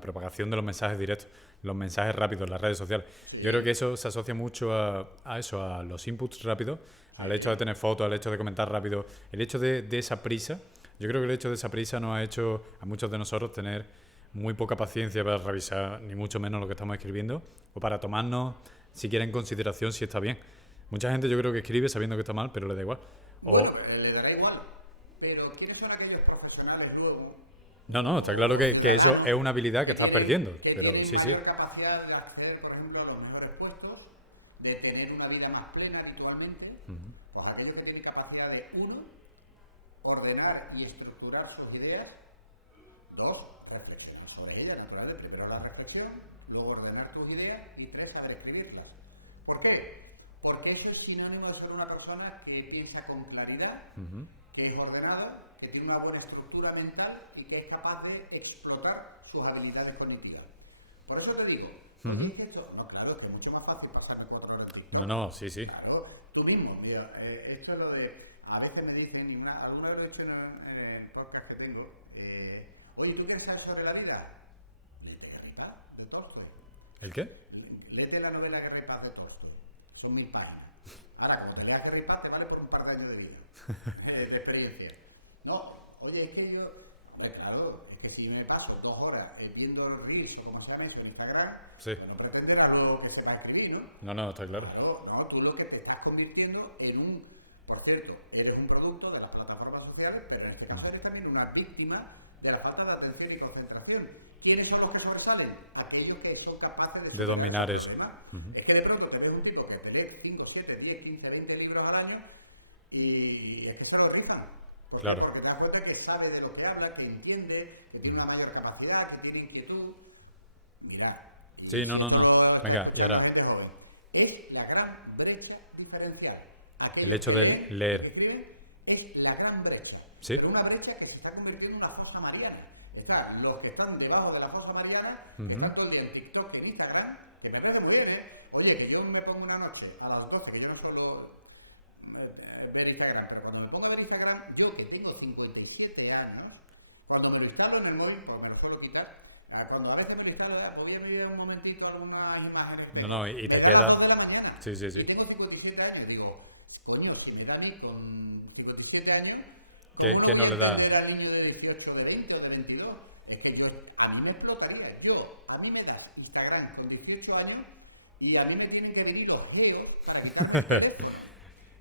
propagación de los mensajes directos, los mensajes rápidos en las redes sociales. Sí. Yo creo que eso se asocia mucho a eso, a los inputs rápidos, al hecho de tener fotos, al hecho de comentar rápido, el hecho de esa prisa. Yo creo que el hecho de esa prisa nos ha hecho a muchos de nosotros tener muy poca paciencia para revisar, ni mucho menos lo que estamos escribiendo, o para tomarnos siquiera en consideración si está bien. Mucha gente yo creo que escribe sabiendo que está mal, pero le da igual. Bueno, le dará igual. Pero ¿quiénes son aquellos profesionales luego? No, está claro que eso es una habilidad que estás perdiendo. Pero sí, sí. Capacidad de acceder, por ejemplo, a los mejores puestos, de tener una vida más plena habitualmente, pues aquellos que tienen capacidad de, uno, ordenar y estructurar sus ideas, dos, reflexionar sobre ellas, naturalmente, pero la reflexión, luego ordenar tus ideas y tres, saber escribirlas. ¿Por qué? Porque eso es sinónimo de ser una persona que piensa con claridad, que es ordenado, que tiene una buena estructura mental y que es capaz de explotar sus habilidades cognitivas. Por eso te digo, esto, no, claro, es que es mucho más fácil pasarme 4 horas en TikTok. No, sí. Claro, tú mismo, mira, esto es lo de, a veces me dicen, alguna vez lo he hecho en el podcast que tengo, oye, ¿tú qué sabes sobre la vida? Léete Guerra y Paz de Tolstoy. ¿El qué? Léete la novela Guerra y Paz de Tolstoy. Son 1000 páginas. Ahora, cuando te leas Guerra y Paz, te vale por un par de años de vida, de experiencia. No, oye, es que yo, hombre, claro, es que si me paso 2 horas viendo el Reels o como se llama eso en Instagram, pues no pretenderá luego que sepa escribir, ¿no? No, está claro. No, tú lo que te estás convirtiendo en un, por cierto, eres un producto de las plataformas sociales, pero en este caso eres también una víctima de la falta de atención y concentración. ¿Quiénes son los que sobresalen? Aquellos que son capaces de dominar eso. Es que de pronto te ves un tipo que te lee 5, 7, 10, 15, 20 libros al año y es que se lo rifan. Claro. Porque te das cuenta que sabe de lo que habla, que entiende, que tiene una mayor capacidad, que tiene inquietud. Mira. Sí, no. Venga, y ahora. Es la gran brecha diferencial. El hecho de leer. Es la gran brecha. ¿Sí? Pero una brecha que se está convirtiendo en una fosa mariana. Están los que están debajo de la fosa mariana, que están todo el día en TikTok, en Instagram, que me parece muy bien, ¿eh? Oye, que yo me pongo una noche a las 12, que yo no suelo ver Instagram, pero cuando me pongo a ver Instagram, yo que tengo 57 años, cuando me lo instalo en el móvil, pues me lo suelo quitar, cuando a veces me lo instalo, voy a ver un momentito algunas imágenes. Y te queda... A las 2 de la mañana. Sí. Y tengo 57 años, y digo, coño, si me da a mí con 57 años, ¿Qué no le da? Al niño de 18, de 20, de 22. Es que a mí me explotaría. A mí me das Instagram con 18 años y a mí me tienen que venir los geos para quitarme el teléfono.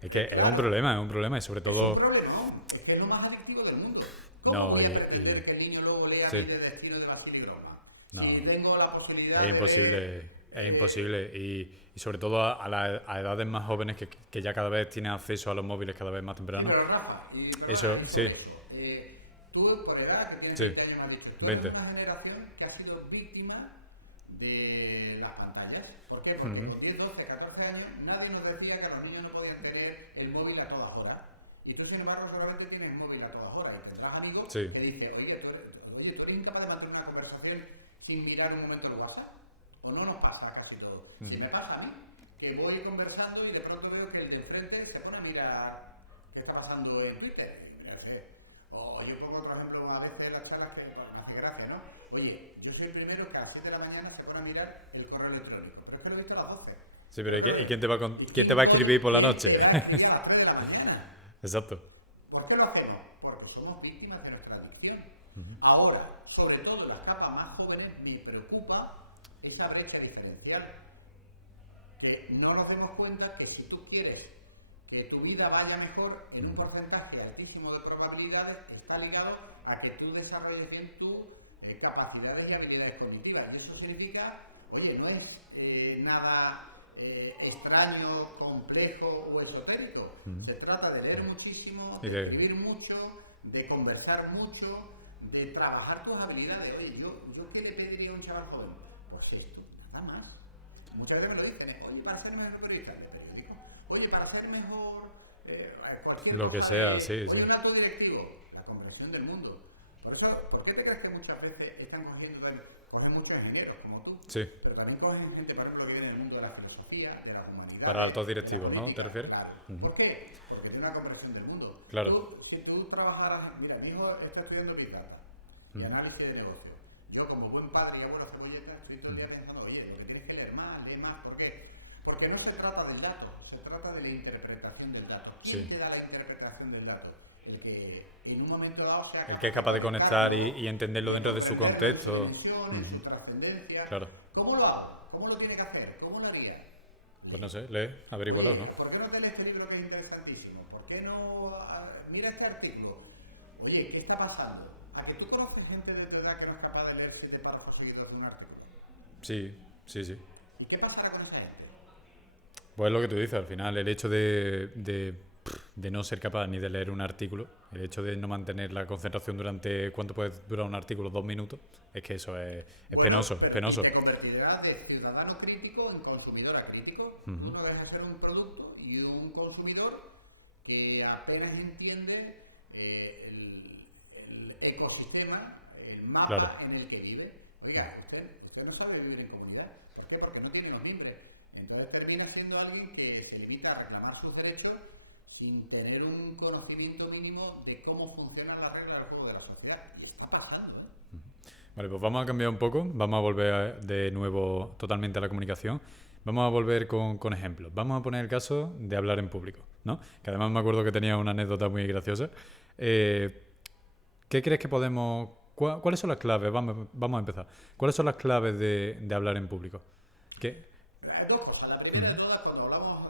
Es que es un problema y sobre todo... Es un problema, es que es lo más adictivo del mundo. ¿Cómo voy a pretender que el niño luego lea el destino de Basilio y Roma? No. Si tengo la posibilidad Es imposible. Y sobre todo a edades más jóvenes que ya cada vez tienen acceso a los móviles cada vez más temprano. Pero Rafa, eso, sí. Tú por edad, que tienes 20 años, me has dicho, tú eres una generación que ha sido víctima de las pantallas. ¿Por qué? Porque con 10, 12, 14 años nadie nos decía que los niños no podían tener el móvil a todas horas. Y tú, sin embargo, seguramente tienes el móvil a todas horas. Y tendrás amigos que dicen, oye, ¿tú eres incapaz de mantener una conversación sin mirar un momento el WhatsApp? ¿O no nos pasa casi todo? Si me pasa a mí, que voy conversando y de pronto veo que el de enfrente se pone a mirar qué está pasando en Twitter. O yo pongo, por ejemplo, a veces las charlas que me hace gracia, ¿no? Oye, yo soy el primero que a las 7 de la mañana se pone a mirar el correo electrónico, pero es que lo he visto a las 12. Sí, pero ¿y quién te va quién te va a escribir por la noche? Te va a escribir a las 3 de la mañana. Exacto. ¿Por qué lo hacemos? Porque somos víctimas de nuestra adicción. Ahora, sobre todo en las capas más jóvenes, me preocupa esa brecha diferencial. Que no nos demos cuenta que si tú quieres que tu vida vaya mejor, en un porcentaje altísimo de probabilidades, está ligado a que tú desarrolles bien tus capacidades y habilidades cognitivas. Y eso significa, oye, no es nada extraño, complejo o esotérico. Se trata de leer muchísimo, de escribir mucho, de conversar mucho, de trabajar tus habilidades. Oye, ¿yo qué le pediría a un chaval joven? Pues esto, nada más. Muchas veces me lo dicen, oye, para ser mejor periodista de periódico, oye, para ser mejor cualquier lo que cosa, sea, sí, oye, sí. un alto directivo, la conversión del mundo. Por eso, ¿por qué te crees que muchas veces están cogen muchos ingenieros como tú? Sí. Pero también cogen gente, por ejemplo, que viene del mundo de la filosofía, de la humanidad. Para altos directivos, ¿no? ¿Te refieres? Claro. ¿Por qué? Porque tiene una conversión del mundo. Claro. Si tú trabajaras, mira, mi hijo está estudiando Big Data y análisis de negocio. Yo, como buen padre y abuelo cebolleta, estoy todo el día pensando, oye, lo que tienes que leer más, lee más. ¿Por qué? Porque no se trata del dato, se trata de la interpretación del dato. ¿Quién te da la interpretación del dato? El que en un momento dado sea el que es capaz de conectar y entenderlo dentro de su contexto. Su trascendencia. Claro. ¿Cómo lo hago? ¿Cómo lo tiene que hacer? ¿Cómo lo haría? Pues no sé, lee, averígualo, ¿no? ¿Por qué no tenés este libro que es interesantísimo? ¿Por qué no mira este artículo? Oye, ¿qué está pasando? ¿A que tú conoces gente de tu edad que no es capaz de leer 7 párrafos seguidos de un artículo? Sí, sí, sí. ¿Y qué pasará con esa gente? Pues es lo que tú dices, al final, el hecho de no ser capaz ni de leer un artículo, el hecho de no mantener la concentración durante, ¿cuánto puede durar un artículo? 2 minutos, es que eso es penoso, es penoso. Te convertirás de ciudadano crítico en consumidor acrítico. Tú no dejas de ser un producto y un consumidor que apenas entiende el ecosistema, el mapa en el que vive. Oiga, usted no sabe vivir en comunidad. ¿Por qué? Porque no tiene manos libres. Entonces termina siendo alguien que se limita a reclamar sus derechos sin tener un conocimiento mínimo de cómo funcionan las reglas del juego de la sociedad. Y está pasando. Vale, pues vamos a cambiar un poco, vamos a volver de nuevo totalmente a la comunicación. Vamos a volver con ejemplos. Vamos a poner el caso de hablar en público, ¿no? Que además me acuerdo que tenía una anécdota muy graciosa. ¿Qué crees que podemos... ¿Cuáles son las claves? Vamos a empezar. ¿Cuáles son las claves de hablar en público? Hay dos cosas. La primera de todas, cuando hablamos,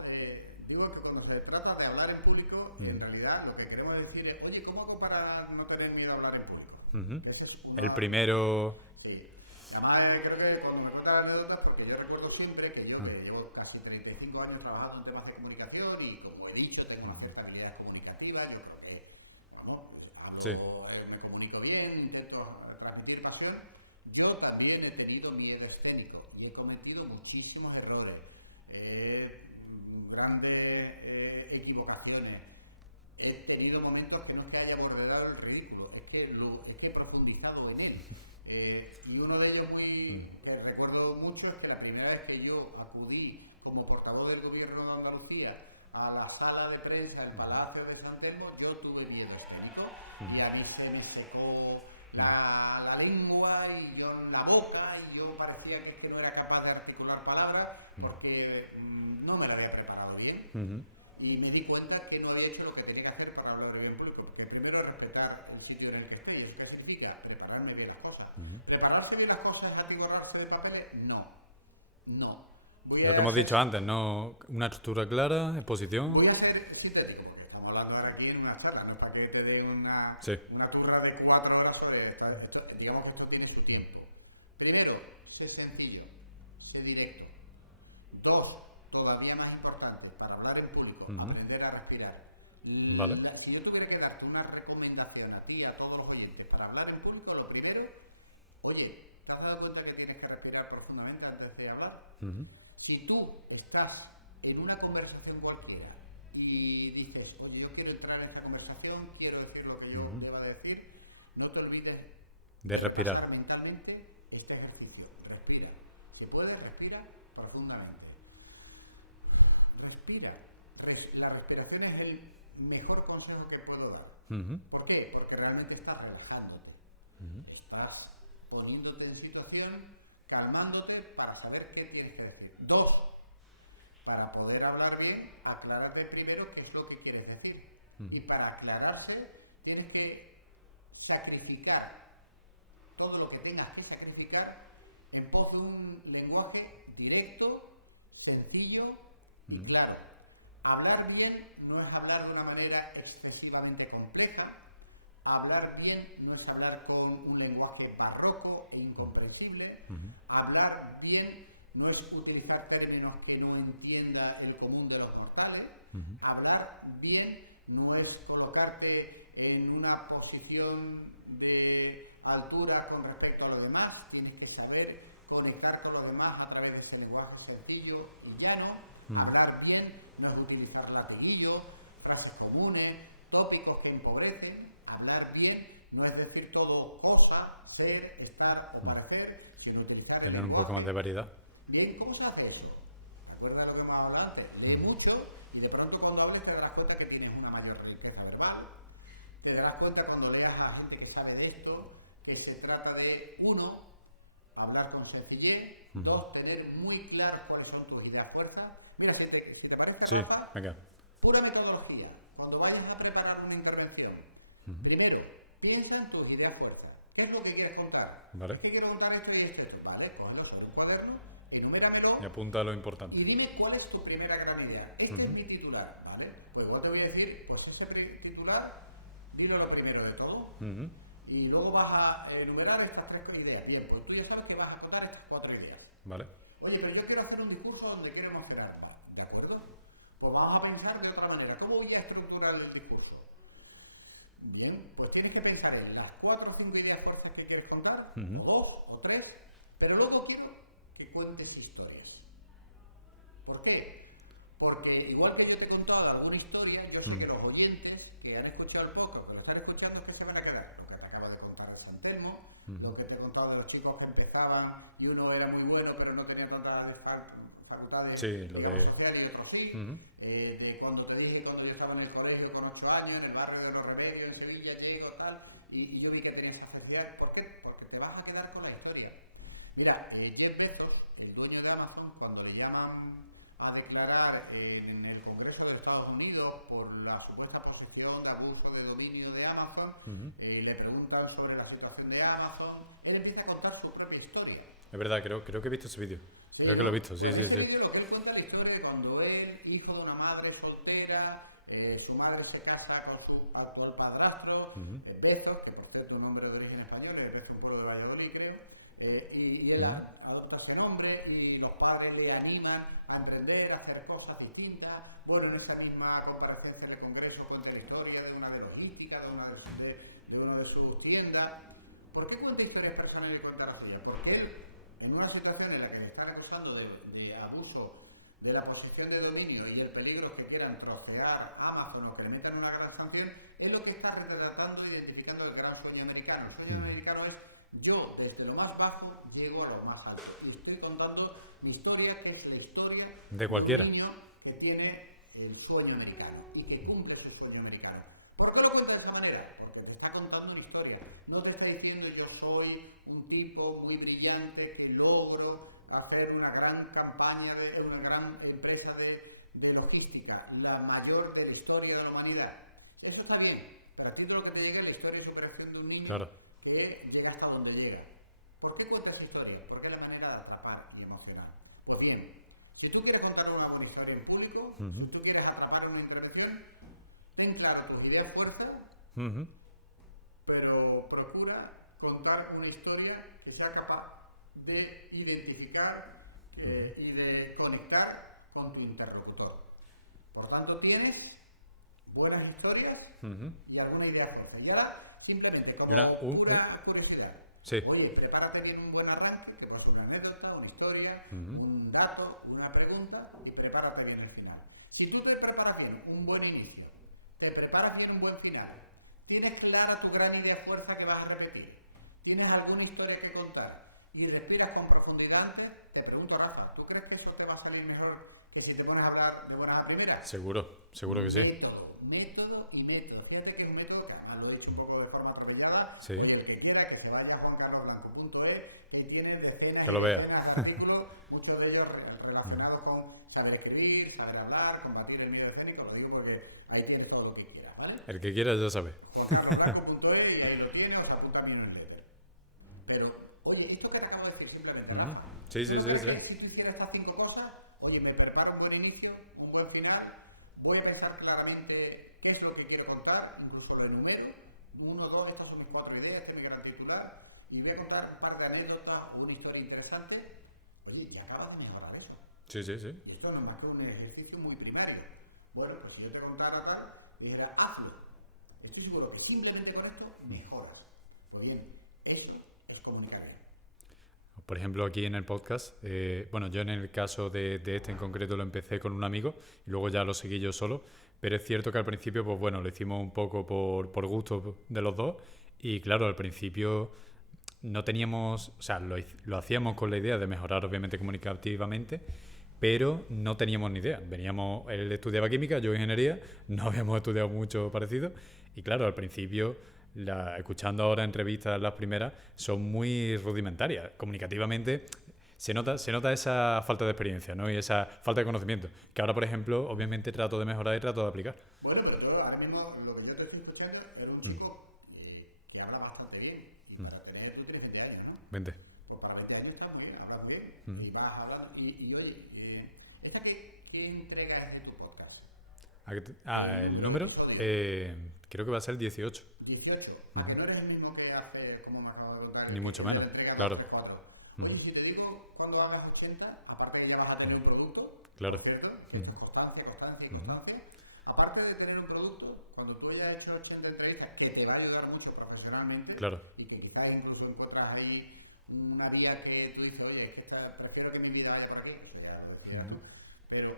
digo que cuando se trata de hablar en público, en realidad lo que queremos decir es, oye, ¿cómo hago para no tener miedo a hablar en público? Ese es El primero... Sí. Además, creo que cuando me cuentan anécdotas, porque yo recuerdo siempre que yo llevo casi 35 años trabajando en temas de comunicación y, como he dicho, tengo una cierta habilidad comunicativa. Yo creo que, vamos, hablo, me comunico bien, intento transmitir pasión. Yo también he tenido miedo escénico y he cometido muchísimos errores, grandes equivocaciones. He tenido momentos que no es que haya borderado el ridículo, es que he profundizado en él. Y uno de ellos recuerdo mucho es que la primera vez que yo acudí como portavoz del gobierno de Andalucía a la sala de prensa del Palacio de San Telmo, yo tuve miedo escénico y a mí se me secó la lengua y yo la boca y yo parecía que no era capaz de articular palabras porque no me la había preparado bien. Y me di cuenta que no había hecho lo que tenía que hacer para hablar bien en público. Que primero es respetar el sitio en el que esté. ¿Y eso qué significa? Prepararme bien las cosas. ¿Prepararse bien las cosas es atiborrarse de papeles? No. Lo que hemos dicho antes, ¿no? Una estructura clara, exposición. Voy a ser sintético, porque estamos hablando ahora aquí en una charla, no es para que te den una turra de 4 horas sobre esto. Digamos que esto tiene su tiempo. Primero, sé sencillo, sé directo. 2, todavía más importante, para hablar en público, aprender a respirar. Vale. Si yo tuviera que darte una recomendación a ti, a todos los oyentes, para hablar en público, lo primero, oye, ¿te has dado cuenta que tienes que respirar profundamente antes de hablar? Si tú estás en una conversación cualquiera y dices, oye, yo quiero entrar en esta conversación, quiero decir lo que yo deba decir, no te olvides de respirar mentalmente este ejercicio. Respira. Si puedes, respira profundamente. Respira. La respiración es el mejor consejo que puedo dar. ¿Por qué? Porque realmente estás relajándote. Estás poniéndote en situación, calmándote para saber qué tienes que decir. 2, para poder hablar bien, aclárate primero qué es lo que quieres decir. Y para aclararse, tienes que sacrificar todo lo que tengas que sacrificar en pos de un lenguaje directo, sencillo y claro. Hablar bien no es hablar de una manera excesivamente compleja. Hablar bien no es hablar con un lenguaje barroco e incomprensible. Hablar bien no es utilizar términos que no entienda el común de los mortales. Hablar bien no es colocarte en una posición de altura con respecto a los demás. Tienes que saber conectar con los demás a través de ese lenguaje sencillo y llano. Hablar bien no es utilizar latiguillos, frases comunes, tópicos que empobrecen. Hablar bien no es decir todo cosa, ser, estar o parecer, sino utilizar tener un poco más de variedad. Bien, ¿cómo se hace eso? ¿Recuerda lo que hemos hablado antes? Lees mucho y de pronto cuando hables te darás cuenta que tienes una mayor riqueza verbal. Te darás cuenta cuando leas a gente que sabe de esto, que se trata de, 1, hablar con sencillez, 2, tener muy claro cuáles son tus ideas fuerzas. Mira, si te parece Rafa, pura metodología. Cuando vayas a preparar una intervención, primero, piensa en tus ideas fuerzas. ¿Qué es lo que quieres contar? Vale. ¿Qué quiero contar esto y esto? Vale, ponlo sobre un cuaderno, enuméramelo. Y apunta lo importante. Y dime cuál es tu primera gran idea. Este es mi titular, ¿vale? Pues igual te voy a decir, pues ese titular, dilo lo primero de todo. Y luego vas a enumerar estas 3 ideas. Bien, pues tú ya sabes que vas a contar estas 4 ideas. Vale. Oye, pero yo quiero hacer un discurso donde quiero emocionar. ¿De acuerdo? Pues vamos a pensar de otra manera. ¿Cómo voy a estructurar el discurso? Bien, pues tienes que pensar en las 4 o 5 ideas fuertes que quieres contar, o 2 o 3, pero luego quiero que cuentes historias. ¿Por qué? Porque igual que yo te he contado alguna historia, yo sé que los oyentes que han escuchado el podcast, que lo están escuchando, es que se van a quedar. Lo que te acabo de contar de San Telmo, lo que te he contado de los chicos que empezaban y uno era muy bueno pero no tenía tantas facultades social y otros sí. De cuando te dije cuando yo estaba en el colegio con 8 años, en el barrio de Los Remedios, en Sevilla, llego tal, y yo vi que tenías esa facilidad. ¿Por qué? Porque te vas a quedar con la historia. Mira, Jeff Bezos, el dueño de Amazon, cuando le llaman a declarar en el Congreso de Estados Unidos por la supuesta posesión de abuso de dominio de Amazon, le preguntan sobre la situación de Amazon, él empieza a contar su propia historia. Es verdad, creo que he visto ese vídeo. Sí, creo que lo he visto, sí. Ese vídeo lo que cuenta la historia de cuando él, hijo de una madre soltera, su madre se casa con su actual padrastro, Bezos, que por cierto es un nombre de origen español, es de un pueblo de Valladolid, creo. Y él adopta ese nombre y los padres le animan a emprender, a hacer cosas distintas. Bueno, en esa misma comparecencia en el Congreso cuenta la historia de una de los logística, de una de sus tiendas. ¿Por qué cuenta historias personales y cuenta la suya? Porque él, en una situación en la que le están acusando de abuso de la posición de dominio y el peligro que quieran trocear Amazon o que le metan una gran sanción, es lo que está retratando e identificando el gran sueño americano. El sueño americano es: yo desde lo más bajo llego a lo más alto. Y estoy contando mi historia, que es la historia de cualquiera. Un niño que tiene el sueño americano y que cumple su sueño americano. ¿Por qué lo cuento de esa manera? Porque te está contando una historia. No te está diciendo yo soy un tipo muy brillante que logro hacer una gran campaña, una gran empresa de logística, la mayor de la historia de la humanidad. Eso está bien, pero a ti lo que te llega es la historia de superación de un niño que llega hasta donde llega. ¿Por qué cuenta esa historia? Porque es la manera de atrapar y emocionar. Pues bien, si tú quieres contar una buena historia en público, si tú quieres atrapar una intervención, ten claro tus ideas fuerzas, pero procura contar una historia que sea capaz de identificar y de conectar con tu interlocutor. Por tanto, tienes buenas historias y alguna idea fuerza. Y ahora, simplemente, como pura curiosidad, oye, prepárate bien un buen arranque, que puede ser una anécdota, una historia, un dato, una pregunta, y prepárate bien el final. Si tú te preparas bien un buen inicio, te preparas bien un buen final, tienes clara tu gran idea fuerza que vas a repetir, tienes alguna historia que contar y respiras con profundidad antes, te pregunto, Rafa, ¿tú crees que eso te va a salir mejor que si te pones a hablar de buenas a primeras? Seguro que sí. Método y método. Fíjate que es un método que además lo he hecho un poco de forma atropellada. Sí. Oye, el que quiera que se vaya a juancarlosblanco.es que tiene decenas Que lo y vea. decenas de artículos, muchos de ellos relacionados con saber escribir, saber hablar, combatir el miedo escénico. Lo digo porque ahí tienes todo lo que quieras, ¿vale? El que quiera ya sabe. JCBlanco.es y ahí lo tienes, o se apunta a mi newsletter. Pero, oye, esto que te acabo de decir simplemente, ¿verdad? Sí, sí, sí, sí. Si tú hicieras estas 5 cosas, oye, me preparo un buen inicio, un buen final, voy a pensar claramente qué es lo que quiero contar, incluso lo enumero, 1, 2, estas son mis 4 ideas, este es mi gran titular, y voy a contar un par de anécdotas o una historia interesante. Oye, ya acabas de mejorar eso. Sí, sí, sí. Y esto no es más que un ejercicio muy primario. Bueno, pues si yo te contara tal, me dijera, hazlo. Estoy seguro que simplemente con esto mejoras. Pues bien, eso es comunicar bien. Por ejemplo, aquí en el podcast, bueno, yo en el caso de este en concreto lo empecé con un amigo y luego ya lo seguí yo solo, pero es cierto que al principio, pues bueno, lo hicimos un poco por gusto de los dos y claro, al principio no teníamos, o sea, lo hacíamos con la idea de mejorar obviamente comunicativamente, pero no teníamos ni idea. Él estudiaba química, yo ingeniería, no habíamos estudiado mucho parecido y claro, al principio escuchando ahora entrevistas, las primeras, son muy rudimentarias. Comunicativamente se nota esa falta de experiencia, ¿no? Y esa falta de conocimiento. Que ahora, por ejemplo, obviamente trato de mejorar y trato de aplicar. Bueno, pero yo ahora mismo lo que yo te estoy escuchando es un chico que habla bastante bien. Y para tener, tú tienes 20 años, ¿no? 20. Pues para 20 años está muy bien, hablas muy bien. Y vas hablando. Y oye, ¿esta qué entrega es de tu podcast? El número, creo que va a ser 18. 18. ¿A que no eres el mismo que hace, como me acabo de contar? Ni mucho menos, claro. Oye, si te digo cuando hagas 80, aparte que ya vas a tener un producto, claro. ¿cierto? Constancia. Aparte de tener un producto, cuando tú hayas hecho 80 entrevistas, que te va a ayudar mucho profesionalmente, claro. y que quizás incluso encuentras ahí una vía que tú dices, oye, es que prefiero que mi vida vaya por aquí, eso ya lo decía, ¿no? Pero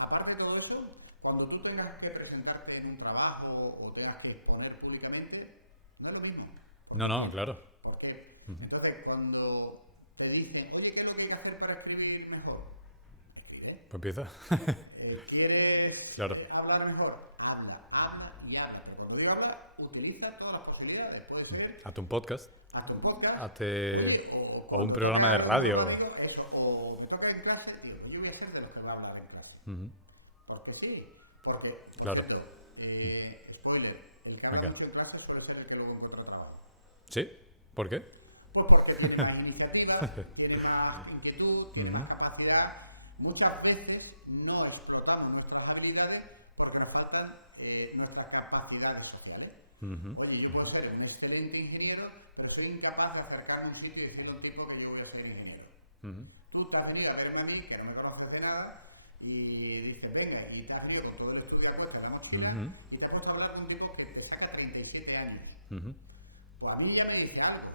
aparte de todo eso, cuando tú tengas que presentarte en un trabajo o tengas que exponer públicamente, no es lo mismo. No, claro. ¿Por qué? Entonces, cuando te dicen, oye, ¿qué es lo que hay que hacer para escribir mejor? Escribe. Pues empieza. ¿Quieres claro. hablar mejor? Habla. Pero cuando digo hablar, utiliza todas las posibilidades. Puede ser. Hazte un podcast. Oye, o un programa de radio. Eso, o me toca en clase y yo voy a ser de los que va a hablar en clase. Porque sí. Porque, claro. spoiler, el que habla mucho en clase suele ser el que luego encuentra trabajo. ¿Sí? ¿Por qué? Pues porque tiene más iniciativas, tiene más inquietud, tiene más capacidad. Muchas veces no explotamos nuestras habilidades porque nos faltan nuestras capacidades sociales. Oye, yo puedo ser un excelente ingeniero, pero soy incapaz de acercarme a un sitio y decirle a un tipo que yo voy a ser ingeniero. Tú te has venido a verme a mí, que no me conoces de nada, y dices, venga, y te has venido con todo el estudio a cuesta de la mochila, y te has puesto a hablar de un tipo que te saca 37 años. Pues a mí ya me dice algo.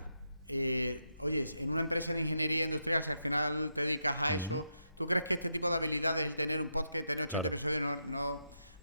Oye, en una empresa de ingeniería industrial que al final te dedicas a eso, ¿tú crees que este tipo de habilidades, tener un podcast, tener claro.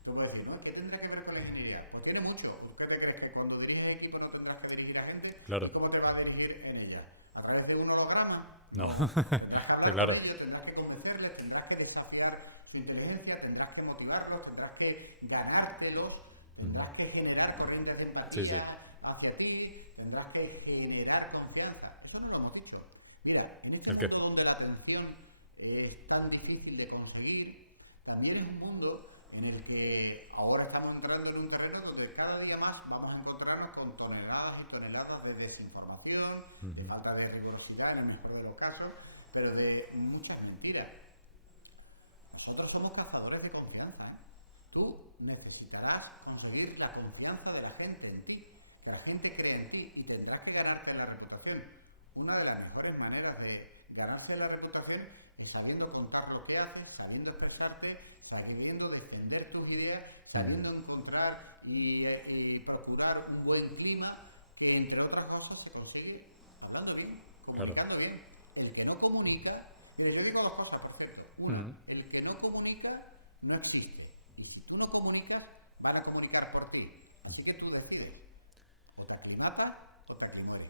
Tú puedes decir, ¿no? ¿Qué tendrá que ver con la ingeniería? Pues tiene mucho. ¿Qué te crees? ¿Que cuando diriges equipo no tendrás que dirigir a gente? Claro. ¿Cómo te vas a dirigir en ella? ¿A través de un holograma? No. Tendrás que hablar claro. con ellos, tendrás que convencerles, tendrás que desafiar su inteligencia, tendrás que motivarlos, tendrás que ganártelos, tendrás que generar corrientes de empatía hacia ti, tendrás que generar confianza. Eso no lo hemos dicho. Mira, en este mundo donde la atención es tan difícil de conseguir, también es un mundo en el que ahora estamos entrando en un terreno donde cada día más vamos a encontrarnos con toneladas y toneladas de desinformación, de falta de rigurosidad en el mejor de los casos, pero de muchas mentiras. Nosotros somos cazadores de confianza. Tú necesitarás conseguir la confianza de la gente en ti, que la gente crea en ti y tendrás que ganarte la reputación. Una de las mejores maneras de ganarse la reputación es sabiendo contar lo que haces, sabiendo expresarte, sabiendo defender tus ideas, sabiendo encontrar y procurar un buen clima que, entre otras cosas, se consigue hablando bien, comunicando bien. El que no comunica, y yo digo dos cosas, por cierto. Uno, el que no comunica no existe. Y si tú no comunicas, van a comunicar por ti. Así que tú decides. O te aclimatas o te aclimueres.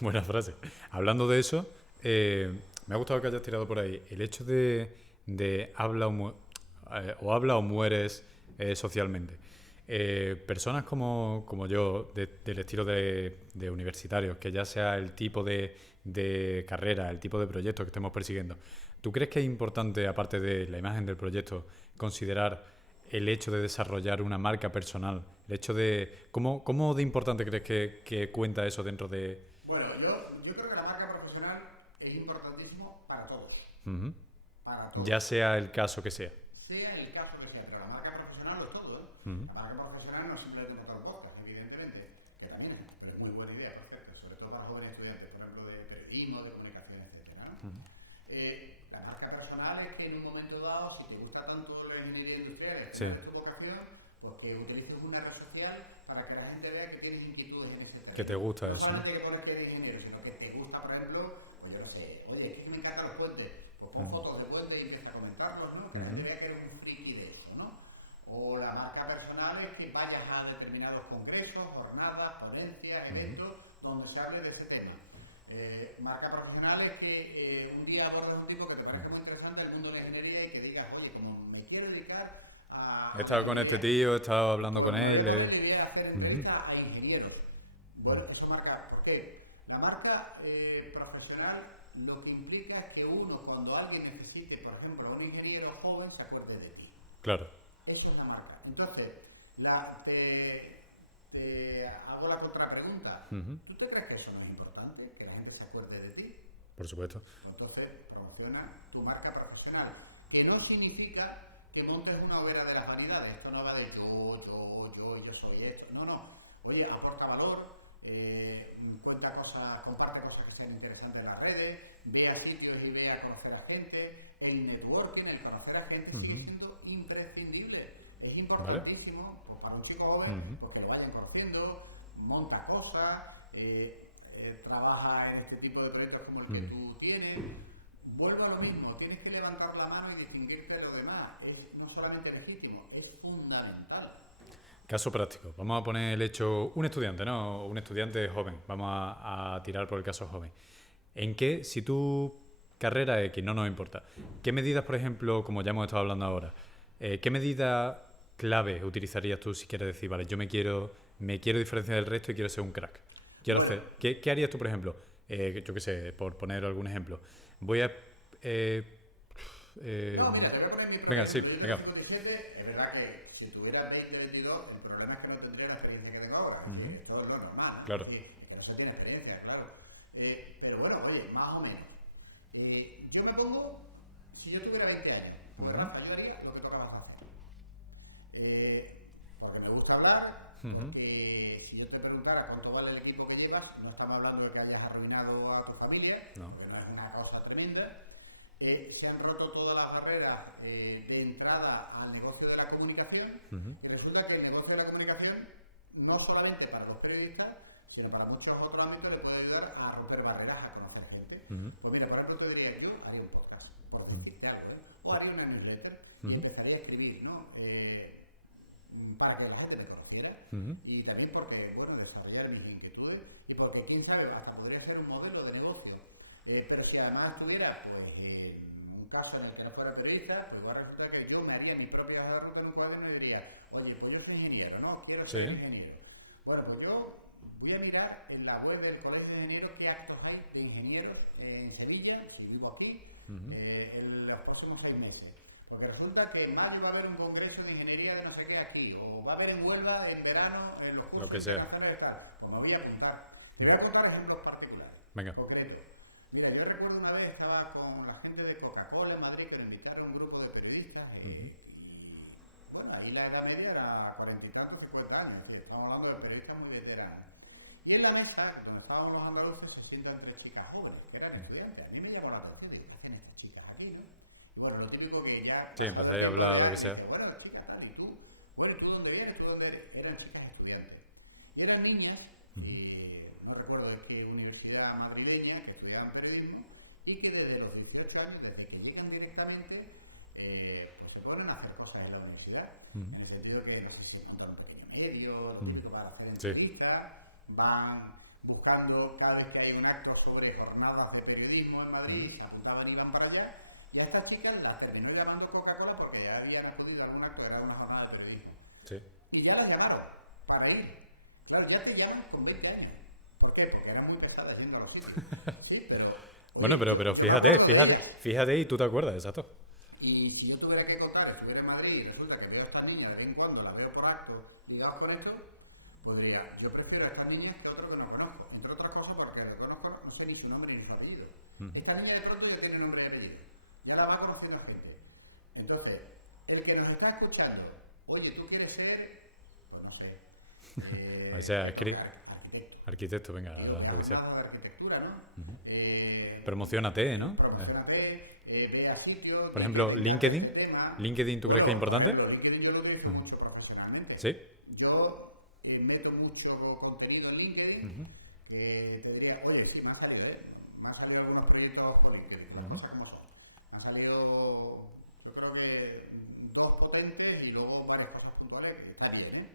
Buena frase. Hablando de eso, me ha gustado que hayas tirado por ahí. El hecho de habla o mueres socialmente. Personas como yo, del estilo de universitarios, que ya sea el tipo de carrera, el tipo de proyecto que estemos persiguiendo, ¿tú crees que es importante, aparte de la imagen del proyecto, considerar el hecho de desarrollar una marca personal? El hecho de... ¿Cómo de importante crees que cuenta eso dentro de...? Bueno, yo creo que la marca profesional es importantísimo para todos. Ujú. Para todos. Ya sea el caso que sea. Sea el caso que sea, pero la marca profesional lo es todo, ¿eh? Ujú. La marca profesional no es simplemente un motor podcast, evidentemente, que también es, pero es muy buena idea, perfecto, sobre todo para jóvenes estudiantes, por ejemplo, de periodismo, de comunicación, etcétera, ¿no? La marca personal es que en un momento dado, si te gusta tanto la ingeniería industrial, el Sí, tema de tu vocación, pues que utilices una red social para que la gente vea que tienes inquietudes en ese que te terreno. gusta No eso, ¿no? solamente que pones que eres ingeniero, sino que te gusta, por ejemplo, pues yo no sé, oye, es que me encantan los puentes, pues pon fotos de puentes y empieza a comentarlos, ¿no? Que la gente vea que eres un friki de eso, ¿no? O la marca personal es que vayas a determinados congresos, jornadas, ponencias, eventos, donde se hable de ese tema. Marca profesional es que un día abordes un tipo que te parezca muy interesante el mundo de la ingeniería y que digas, oye, como me quiero dedicar He a la estado con este ingeniería, tío, he estado hablando con bueno, me él. voy a poner y voy a hacer Ujú. entrevistas a ingenieros. Bueno, eso marca, ¿por qué? La marca profesional lo que implica es que uno, cuando alguien necesite, por ejemplo, a un ingeniero joven, se acuerde de ti. Claro. Eso es la marca. Entonces, te hago la contrapregunta. Ujú. ¿Tú te crees que eso no es importante? Que la gente se acuerde de ti. Por supuesto. Entonces, promociona tu marca profesional. Que no significa que montes una hoguera de las vanidades. Esto no va de yo soy esto. No, no. Oye, aporta valor, cuenta cosas, comparte cosas que sean interesantes en las redes, ve a sitios y ve a conocer a gente. El networking, el conocer a gente sigue siendo imprescindible. Es ¿Vale? importantísimo pues, para un chico joven pues, que lo vayan conociendo, monta cosas, trabaja en este tipo de proyectos como el que tú tienes. Vuelvo a lo mismo, tienes que levantar la mano y distinguirte de lo demás. Es no solamente legítimo, es fundamental. Caso práctico. Vamos a poner el hecho, un estudiante, ¿no? Un estudiante joven. Vamos a tirar por el caso joven. ¿En qué, si tu carrera es que no nos importa, qué medidas, por ejemplo, como ya hemos estado hablando ahora, qué medidas clave utilizarías tú si quieres decir, vale, me quiero diferenciar del resto y quiero ser un crack? Quiero Bueno, hacer, ¿qué harías tú, por ejemplo? Yo qué sé, por poner algún ejemplo. Voy a... no, mira, te voy a poner mi propio venga, sí, ejemplo. Yo venga. tengo 57, es verdad que si tuviera 20, 22, el problema es que no tendría la experiencia que tengo ahora, que esto es lo normal, ¿no? Claro. Que no se tiene experiencia, claro. Pero bueno, oye, más o menos. Yo me pongo, si yo tuviera 20 años, pues yo haría lo que tocaba hacer. Porque me gusta hablar, porque si yo te preguntara cuánto vale el equipo que llevas, no estamos hablando de que hayas arruinado a tu familia, No. porque no es una cosa tremenda. Se han roto todas las barreras de entrada al negocio de la comunicación y resulta que el negocio de la comunicación no solamente para los periodistas sino para muchos otros ámbitos le puede ayudar a romper barreras, a conocer gente. Pues mira, por ejemplo te diría, yo haría un podcast, por decirte algo, ¿eh? O haría una newsletter y empezaría a escribir, ¿no? Para que la gente me conociera y también porque, bueno, desarrollar mis inquietudes y porque, quién sabe, hasta podría ser un modelo de negocio. Pero si además tuviera, pues, un caso en el que no fuera periodista, pues va a resultar que yo me haría mi propia ruta en un cuadro y me diría, oye, pues yo soy ingeniero, ¿no? Quiero ser Sí. ingeniero. Bueno, pues yo voy a mirar en la web del Colegio de Ingenieros qué actos hay de ingenieros en Sevilla, si vivo aquí, en los próximos 6 meses. Porque resulta que en mayo va a haber un congreso de ingeniería de no sé qué aquí, o va a haber en Huelva en verano en los Lo que cursos sea. internacionales de tal. Pues me voy a apuntar. Me voy a contar ejemplos particulares. Venga. Concretos. Mira, yo recuerdo una vez estaba con la gente de Coca-Cola en Madrid que me invitaron a un grupo de periodistas y bueno, ahí la edad media era 40 y tantos, 50 años, estamos hablando de periodistas muy veteranos. Y en la mesa, donde estábamos los andaluces, se sientan 3 chicas jóvenes, que eran estudiantes. A mí me llamó la atención, ¿qué hacen estas chicas aquí, no? Y bueno, lo típico que ya... Sí, empezáis a hablar lo que sea. Dice, bueno, las chicas tal, ¿y tú? Bueno, ¿y tú dónde vienes? ¿Tú dónde eres? Eran chicas estudiantes. Y eran niñas, no recuerdo de qué universidad madrileña, que estudiaban periodismo, y que desde los 18 años, desde que llegan directamente, pues se ponen a hacer cosas en la universidad. En el sentido que, no sé si montan un pequeño medio, lo van a hacer entrevistas, van buscando cada vez que hay un acto sobre jornadas de periodismo en Madrid, se apuntaban y iban para allá. Y a estas chicas las terminó llamando Coca-Cola porque habían acudido a algún acto, era una jornada de periodismo. Sí. Y ya la llamaron para ir. Claro, ya te llaman con 20 años. ¿Por qué? Porque eran muy casadas yendo a los sitios. Sí, pero... Bueno, oye, pero yo me fíjate, acuerdo de ellas. fíjate y tú te acuerdas, exacto. Y si yo tuviera que contar, estuviera en Madrid y resulta que veo a esta niña de vez en cuando, la veo por acto, ligados con esto, pues diría, yo prefiero a esta niña que a otro que no conozco. Entre otras cosas porque le conozco, no sé ni su nombre ni su apellido. Esta niña de pronto ya tiene nombre y apellido. Ya la va conociendo la gente. Entonces, el que nos está escuchando, oye, tú quieres ser, pues no sé, O sea, arquitecto. arquitecto, venga, Y lo que lo que sea. hablamos de arquitectura, ¿no? Promocionate, ¿no? Promocionate, ve a sitios... Por ejemplo, LinkedIn. ¿LinkedIn tú crees que es importante? Bueno, LinkedIn yo lo utilizo mucho profesionalmente. ¿Sí? Yo meto mucho contenido en LinkedIn. Te diría, oye, sí, me han salido, me han salido algunos proyectos por LinkedIn, las cosas como son. Me han salido, yo creo que 2 potentes y luego varias cosas puntuales, que está bien, ¿eh?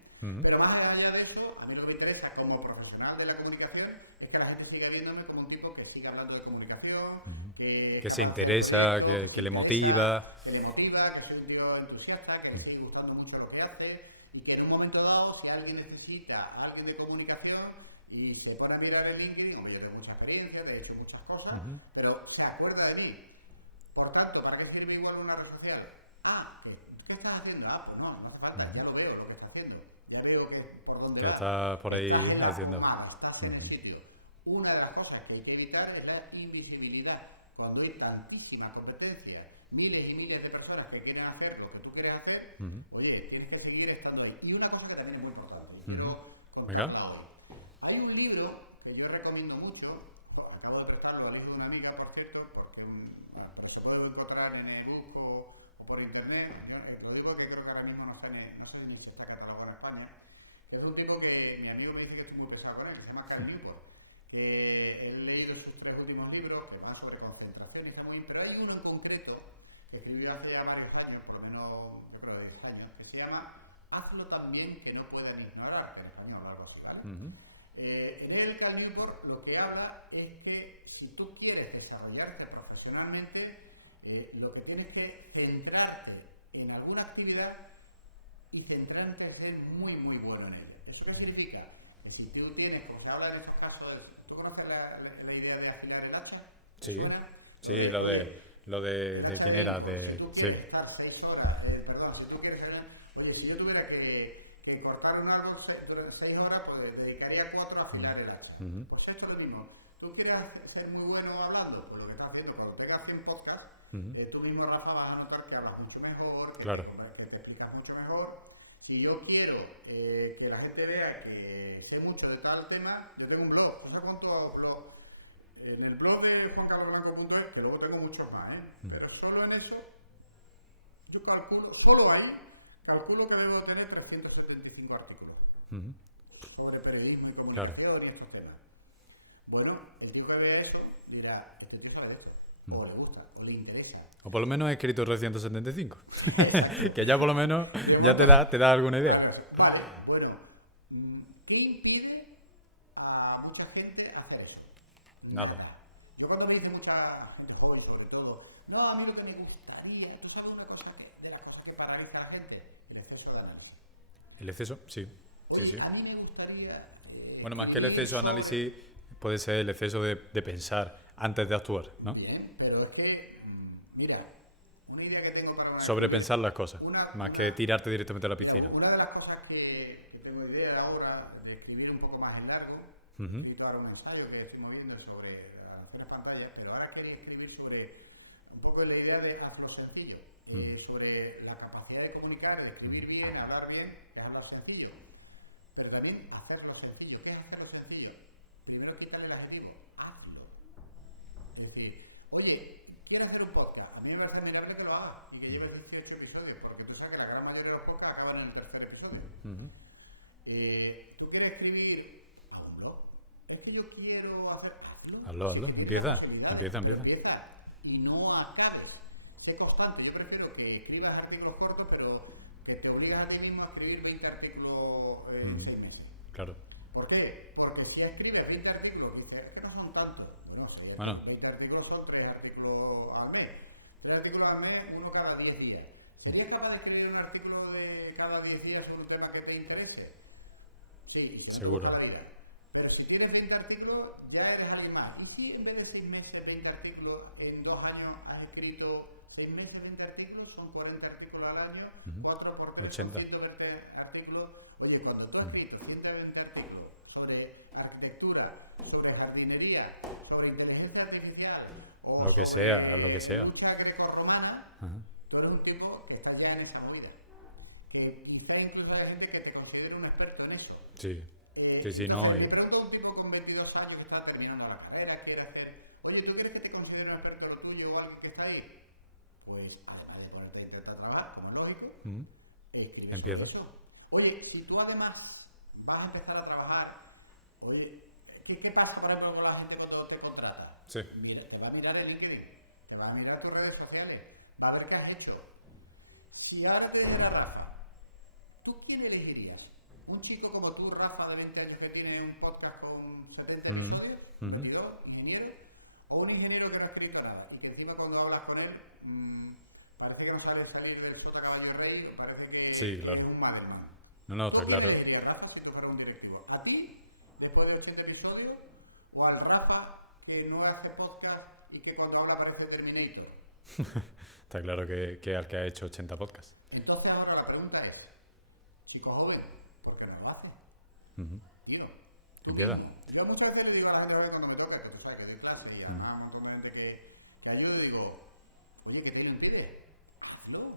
Pero más allá de eso, a mí lo que me interesa como profesional de la comunicación es que la gente siga viéndome como un tipo que siga hablando de comunicación, Que se interesa, que le motiva. que le motiva, que soy un tío entusiasta, que le sigue gustando mucho lo que hace y que en un momento dado, si alguien necesita a alguien de comunicación y se pone a mirar el LinkedIn, hombre, yo tengo mucha experiencia, he hecho muchas cosas, pero se acuerda de mí. Por tanto, ¿para qué sirve igual una red social? ¿Qué estás haciendo? Pues no hace falta, ya lo veo lo que está haciendo. Ya veo que por donde Que va. está por ahí Estás haciendo. Estás en el sitio. Una de las cosas que hay que evitar es la invisibilidad. Cuando hay tantísima competencia, miles y miles de personas que quieren hacer lo que tú quieres hacer, oye, tienes que seguir estando ahí. Y una cosa que también es muy importante, y quiero contarla hoy. Hay un libro que yo recomiendo mucho, acabo de prestarlo al hijo de una amiga, por cierto, porque se puede encontrar en el ebook o por internet. Lo digo que creo que ahora mismo no sé ni si está catalogado en España. Es un tipo que mi amigo me dice que estoy muy pesado con él, que se llama Carl Newport, que he leído sus 3 últimos libros, que van sobre concentración y está muy bien, pero hay uno en concreto que escribió hace ya varios años, por lo menos yo creo de 10 años, que se llama Hazlo también que no puedan ignorar, que en español algo así, ¿vale? En el Carl Newport lo que habla es que si tú quieres desarrollarte profesionalmente, lo que tienes que centrarte en alguna actividad y centrarte en ser muy muy bueno en ella. ¿Eso qué significa? Que si tú tienes, como se habla en estos casos, ¿tú conoces la idea de afilar el hacha? Sí, sí, lo de quién era, de... Si tú Sí. quieres estar 6 horas, si tú quieres ser, oye, si yo tuviera que cortar un árbol durante 6 horas, pues dedicaría 4 a afilar el hacha. Pues esto es lo mismo. ¿Tú quieres ser muy bueno hablando? Pues lo que estás haciendo, cuando tengas 100 podcasts, tú mismo, Rafa, vas a notar que hablas mucho mejor, que te explicas mucho mejor. Si yo quiero que la gente vea que sé mucho de tal tema, yo tengo un blog. No sé cuántos blogs. En el blog de juancarlosblanco.es, que luego tengo muchos más, pero solo en eso, yo calculo, solo ahí, calculo que debo tener 375 artículos sobre periodismo y comunicación y estos temas. Bueno, el tío que ve eso dirá, este tío sabe esto, o le gusta, o le interesa. O por lo menos he escrito 375. Que ya por lo menos ya te da alguna idea. Vale, bueno, ¿qué impide a mucha gente hacer eso? Nada. Yo cuando me dice mucha gente joven, sobre todo, no, a mí lo que me gustaría, ¿tú sabes una cosa de las cosas que paraliza a la gente? El exceso de análisis. El exceso, sí. Sí, sí. A mí me gustaría... Bueno, más que el exceso de análisis, puede ser el exceso de pensar antes de actuar, ¿no? Bien, pero es que, mira, una idea que tengo para... Sobrepensar las cosas, más que tirarte directamente a la piscina. Una de las cosas que tengo idea ahora de escribir un poco más en largo, he escrito ahora un ensayo que estoy moviendo sobre las 3 pantallas, pero ahora quiero escribir sobre un poco la idea de hazlo sencillo, sobre la capacidad de comunicar, de escribir bien, hablar bien, es hablar sencillo, pero también hacerlo sencillo. ¿Qué es hacerlo sencillo? Primero quitarle el adjetivo, hazlo. Es decir, oye, ¿quieres hacer un podcast? A mí me parece muy largo que lo hagas y que lleves 18 episodios, porque tú sabes que la gran mayoría de los podcasts acaban en el 3er episodio. ¿Tú quieres escribir a un blog? Es que yo quiero hacer... Hazlo. Empieza. Y no acabes. Sé constante. Yo prefiero que escribas artículos cortos, pero que te obligas a ti mismo a escribir 20 artículos en 6 meses. Claro. ¿Por qué? Porque si escribes 20 artículos, dices, es que no son tantos. Bueno. 20 artículos son 3 artículos al mes. 3 artículos al mes, uno cada 10 días. ¿Serías capaz de escribir un artículo de cada 10 días sobre un tema que te interesa? Seguro. cada día. Pero si tienes 20 artículos, ya eres alguien más. ¿Y si en vez de 6 meses, 20 artículos, en 2 años has escrito 6 meses, 20 artículos? Son 40 artículos al año, 4 por 3, 80. 120 artículos. Oye, cuando tú has escrito 120 artículos sobre arquitectura, sobre jardinería, sobre inteligencia artificial, o Lo que sobre, sea, lo que sea. lucha grecorromana, tú eres un tipo que está ya en esa movida. Que quizá incluso hay gente que te considere un experto en eso. Sí. Sí, no. Le pregunto a un tipo con 22 años que está terminando la carrera, quiere hacer, oye, ¿tú crees que te considero un experto en lo tuyo o alguien que está ahí? Pues, además de ponerte a intentar trabajar, como lógico, Empieza. eso. Oye, si tú además vas a empezar a trabajar, oye, ¿qué pasa, por ejemplo, con la gente cuando te contrata? Sí. Mira, te va a mirar el LinkedIn, te va a mirar tus redes sociales, va a ver qué has hecho. Si ahora te dice la Rafa, ¿tú quién elegirías? ¿Un chico como tú, Rafa, de 20 años, que tiene un podcast con 70 episodios, 22, ingeniero? ¿O un ingeniero que no ha escrito nada? Y que encima cuando hablas con él, parece que no sabe salir del sota caballo rey, o parece que Sí, claro. es un mal hermano. No, está claro. ¿Tú quién elegirías, Rafa, si tú fueras un directivo? ¿A ti, después de 80 episodios? ¿O al Rafa, que no hace podcast y que cuando habla parece Terminator? Está claro que al que ha hecho 80 podcasts. Entonces ahora la pregunta es, chico joven, ¿por qué no lo hace? Y no. Empieza. Yo muchas veces le digo a la gente cuando me toca, que tú sabes que doy clase y además un montón de gente que ayudo, digo, oye, ¿qué te impide? Hazlo.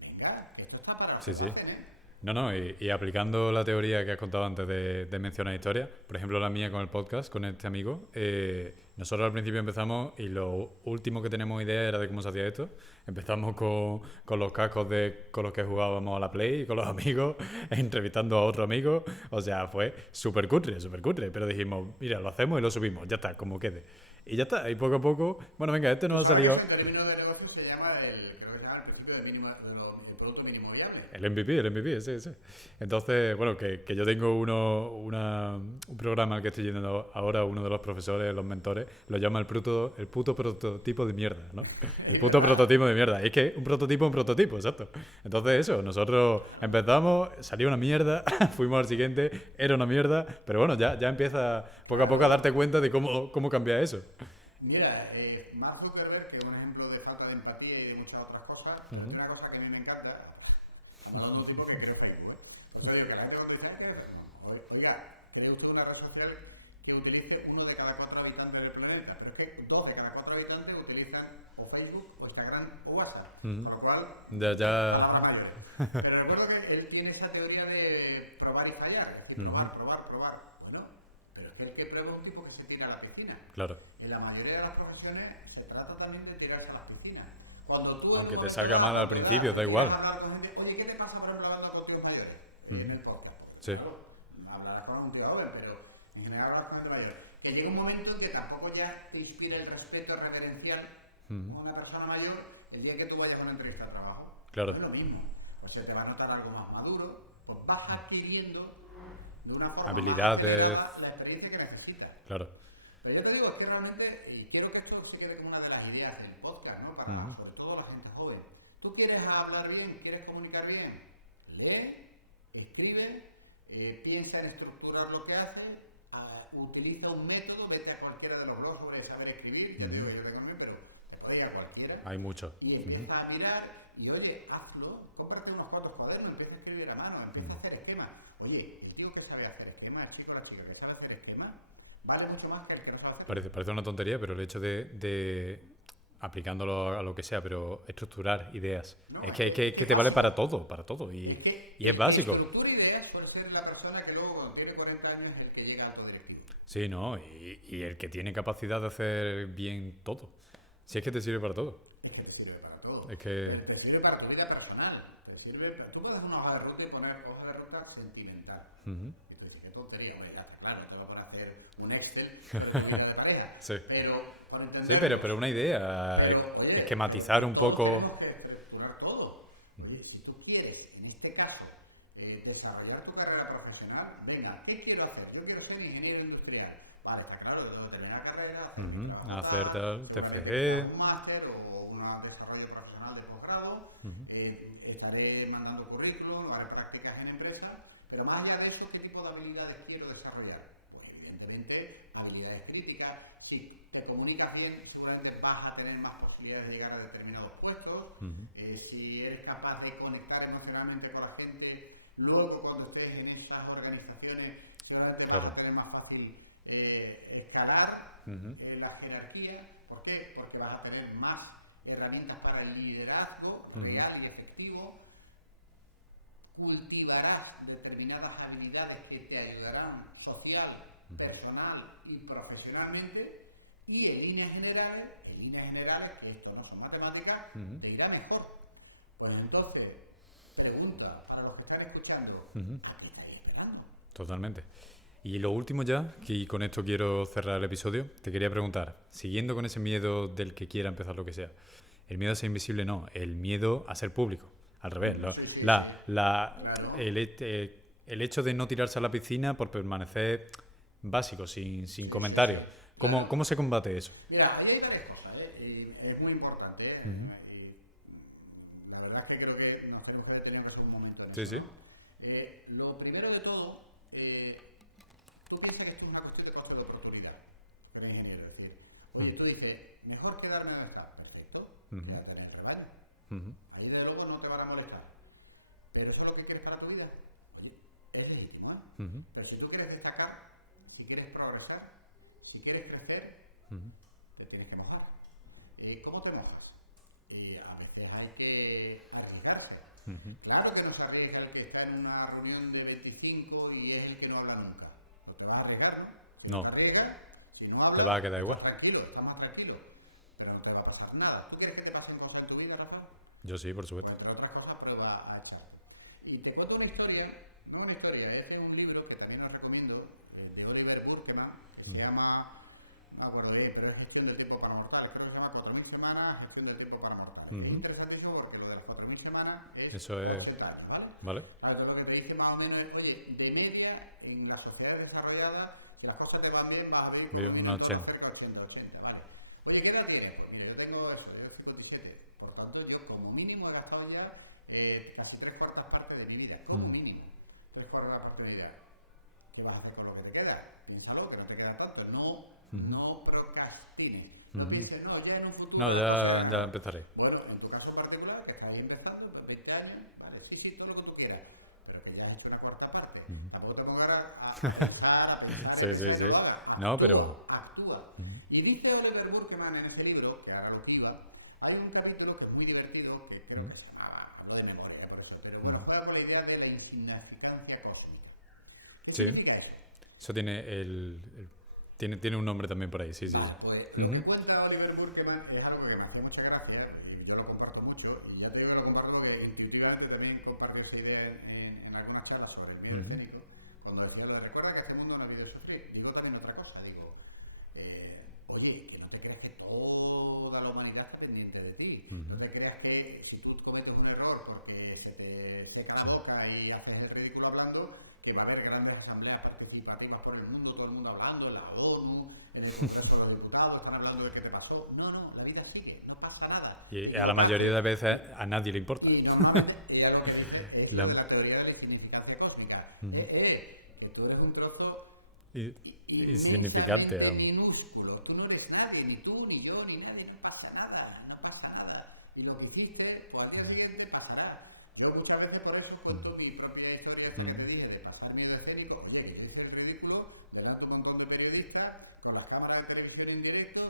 Venga, que esto está para Sí, sí. hacen, ¿eh? No, y aplicando la teoría que has contado antes de mencionar historias, por ejemplo la mía con el podcast, con este amigo, nosotros al principio empezamos y lo último que tenemos idea era de cómo se hacía esto. Empezamos con los cascos con los que jugábamos a la Play, con los amigos, entrevistando a otro amigo, o sea, fue súper cutre, pero dijimos, mira, lo hacemos y lo subimos, ya está, como quede. Y ya está, y poco a poco, bueno, venga, este nos ha salido... El término de negocio se llama creo que se llama el principio del producto mínimo viable. El MVP, sí. Entonces, bueno, que yo tengo un programa al que estoy yendo ahora, uno de los profesores, los mentores, lo llama el puto prototipo de mierda, ¿no? El puto prototipo de mierda. Y es que un prototipo, exacto. Entonces eso, nosotros empezamos, salió una mierda, fuimos al siguiente, era una mierda, pero bueno, ya empieza poco a poco a darte cuenta de cómo cambia eso. Mira, Mark Zuckerberg, que es un ejemplo de falta de empatía y muchas otras cosas, una cosa que a mí me encanta, estamos hablando de un tipo que cree Facebook, ¿eh? O sea, digo, que la gente cuando dice, ¿qué es? No. Oiga, cree usted una red social que utilice 1 de cada 4 habitantes del planeta, pero es que 2 de cada 4 habitantes utilizan o Facebook, o Instagram, o WhatsApp, con lo cual, palabra mayor. Pero recuerdo que él tiene esa teoría de probar y fallar, es decir, probar. Bueno, pero es que el que prueba es un tipo que se tira a la piscina. Claro. En la mayoría de las profesiones se trata también de tirarse a las piscinas. Cuando tú Aunque te salga mal al principio, da igual. Gente, oye, ¿qué le pasa, por ejemplo, hablando con tíos mayores? En el podcast. Sí. Claro, hablarás con un tío joven, pero en general hablas con gente mayor. Que llega un momento en que tampoco ya te inspira el respeto reverencial a una persona mayor el día que tú vayas a una entrevista de trabajo. Claro. No es lo mismo. O sea, te va a notar algo más maduro, pues vas adquiriendo de una forma habilidades, más la experiencia que necesitas. Claro. Pero yo te digo, es que realmente, y creo que esto se quede como una de las ideas del podcast, ¿no? Para sobre todo la gente joven. ¿Tú quieres hablar bien? ¿Quieres comunicar bien? Lee, escribe, piensa en estructurar lo que haces, utiliza un método, vete a cualquiera de los blogs sobre saber escribir, ya te digo, yo tengo uno, pero oye, a cualquiera. Hay mucho. Y empieza a mirar y oye, hazlo, cómprate unos cuantos cuadernos, empieza a escribir a mano, empieza a hacer esquemas. Oye, el tío que sabe hacer esquemas, el chico o la chica que sabe hacer esquemas, vale mucho más que el que no sabe hacer. Parece una tontería, pero el hecho de aplicándolo a lo que sea, pero estructurar ideas. No, es que te vale para todo. Y es básico. El que estructura ideas suele ser la persona que luego, cuando tiene 40 años, es el que llega a alto directivo. Sí, ¿no? Y el que tiene capacidad de hacer bien todo. Si es que te sirve para todo. Es que te sirve para todo. Es que... Te sirve para tu vida personal. Tú puedes hacer una hoja de ruta y poner hoja de ruta sentimental. Y tú dices, qué tontería. Bueno, claro, te va a poner a hacer un Excel de pareja. Sí. Pero una idea, oye, esquematizar un poco. Tenemos que estructurar todo. Oye, si tú quieres, en este caso, desarrollar tu carrera profesional, venga, ¿qué quiero hacer? Yo quiero ser ingeniero industrial. Vale, está claro, yo tengo que terminar la carrera, hacer tal, TFG. Un máster o un desarrollo profesional de posgrado. Estaré mandando currículum, haré prácticas en empresas, pero más allá de eso, ¿qué tipo de habilidades quiero desarrollar? Pues evidentemente habilidades críticas. Si te comunicas bien, seguramente vas a tener más posibilidades de llegar a determinados puestos. Si eres capaz de conectar emocionalmente con la gente, luego cuando estés en esas organizaciones, seguramente vas a tener más fácil escalar la jerarquía. ¿Por qué? Porque vas a tener más herramientas para el liderazgo real y efectivo. Cultivarás determinadas habilidades que te ayudarán social, personal y profesionalmente, y en líneas generales, que esto no son matemáticas, te irá mejor. Pues entonces, pregunta para los que están escuchando, ¿a qué estáis esperando? Totalmente. Y lo último ya, que con esto quiero cerrar el episodio, te quería preguntar, siguiendo con ese miedo del que quiera empezar lo que sea, el miedo a ser invisible no, el miedo a ser público, al revés. El hecho de no tirarse a la piscina por permanecer básico, sin comentarios. ¿Cómo se combate eso? Mira, ahí hay varias cosas, es muy importante. La verdad es que creo que nos tenemos que detener en un momento en eso, ¿no? Lo primero de todo, tú piensas que esto es una cuestión de coste de oportunidad, pero en ingeniero, es decir, oye, tú dices, mejor quedarme en el campo, perfecto, quédate en el rebaño. Ahí de luego no te van a molestar. Pero eso es lo que quieres para tu vida. Oye, es legítimo, Pero si tú quieres destacar, si quieres progresar, si quieres crecer, te tienes que mojar. ¿Cómo te mojas? A veces hay que arriesgarse. Claro que no se arriesga el que está en una reunión de 25 y es el que no habla nunca. No te vas a arriesgar, ¿no? Si no te arriesgas, si no hablas, te va a quedar igual. Está más tranquilo, pero no te va a pasar nada. ¿Tú quieres que te pasen cosas en tu vida, Rafa? Yo sí, por supuesto. Pues, entre otras cosas, prueba a echar. Y te cuento una historia, no una historia, este es un libro que también os recomiendo, de Oliver Burkeman, que se llama, no me acuerdo bien, pero es Gestión del Tiempo para Mortales, creo que se llama 4.000 semanas, Gestión del Tiempo para Mortales. Es interesantísimo porque lo de las 4.000 semanas es eso es 12 años, ¿vale? Vale. Ahora, lo que te dice más o menos es, oye, de media, en las sociedades desarrolladas, que las cosas te van bien, vas a ver un 80. cerca de 80, ¿vale? Oye, ¿qué edad tienes? Pues mira, yo tengo eso, yo 57. Por tanto, yo como mínimo he gastado ya casi 3/4 partes de mi vida, como mínimo. 3/4 partes de mi vida. ¿Qué vas a hacer con lo que te queda? Piénsalo, que no te queda tanto. No procrastines. No pienses, no, ya en un futuro. No, ya empezaré. Bueno, en tu caso particular, que estás inventando, con 20 años, vale, sí, todo lo que tú quieras. Pero que ya has hecho una cuarta parte. Tampoco te muevas a pensar. Sí. No, pero actúa. Y dice Oliver Burkeman en ese libro, que ahora lo activa, hay un capítulo que es muy divertido, que creo que se llamaba, no de memoria por eso, pero me lo juega con la idea de la insignificancia cósmica. ¿Qué significa eso? Eso tiene un nombre también por ahí, sí. Pues lo que cuenta Oliver Burkeman es algo que me hace mucha gracia, yo lo comparto mucho, y ya te digo que lo comparto porque intuitivamente también comparto esa idea en algunas charlas sobre el miedo escénico, cuando decía, recuerda que este mundo no ha habido de sufrir. Digo también otra cosa, oye, que no te creas que toda la humanidad está pendiente de ti. No te creas que si tú cometes un error porque se te seca la boca y haces el ridículo hablando, que va a haber grandes asambleas participativas por el mundo, todo el mundo hablando, en la ONU, en el Congreso de los Diputados, están hablando de qué te pasó. No, la vida sigue, no pasa nada. Y a la mayoría de veces a nadie le importa. Y normalmente, y a lo que dice es la teoría de la insignificancia cósmica. Que tú eres un trozo insignificante. Minúsculo. Tú no eres nadie, ni tú, ni yo, ni nadie. No pasa nada. Y lo que hiciste, pues al día siguiente pasará. Yo muchas veces por eso cuento mi propia historia que te dije de pasar miedo escénico. Oye, yo hice el ridículo delante de un montón de periodistas con las cámaras de televisión en directo.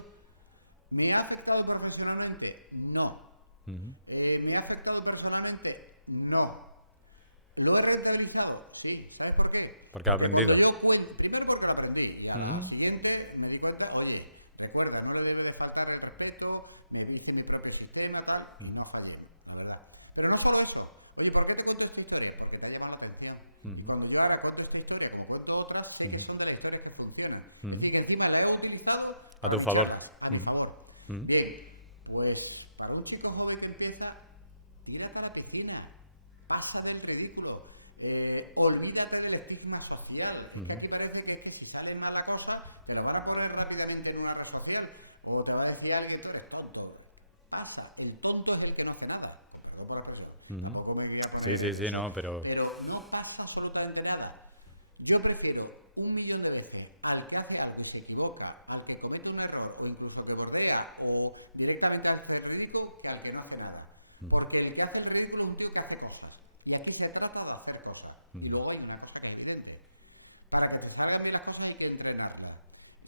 ¿Me ha afectado profesionalmente? No. ¿Me ha afectado personalmente? No. ¿Lo he rentabilizado? Sí. ¿Sabes por qué? Porque he aprendido. Primero porque lo aprendí. Y al siguiente me di cuenta, oye, recuerda, no le debo de faltar el respeto, me hice mi propio sistema, tal. No fallé, la verdad. Pero no solo eso. Oye, ¿por qué te cuento esta historia? Porque te ha llamado la atención. Cuando yo ahora cuento esta historia, como cuento otras, sé que son de las historias que funcionan. Es decir, que encima la he utilizado a tu favor. A mi favor. Bien, pues para un chico joven que empieza, tírate a la piscina, pasa del ridículo, olvídate del estigma social. Que aquí parece que si sale mal la cosa, te la van a poner rápidamente en una red social, o te va a decir alguien, tú eres tonto. Pasa, el tonto es el que no hace nada. Perdón por la expresión. Tampoco me quería poner. Sí, no, pero no pasa absolutamente nada. Yo prefiero millón de veces al que hace algo y se equivoca, al que comete un error o incluso que bordea o directamente hace el ridículo que al que no hace nada. Porque el que hace el ridículo es un tío que hace cosas. Y aquí se trata de hacer cosas. Y luego hay una cosa que es evidente. Para que se salgan bien las cosas hay que entrenarlas.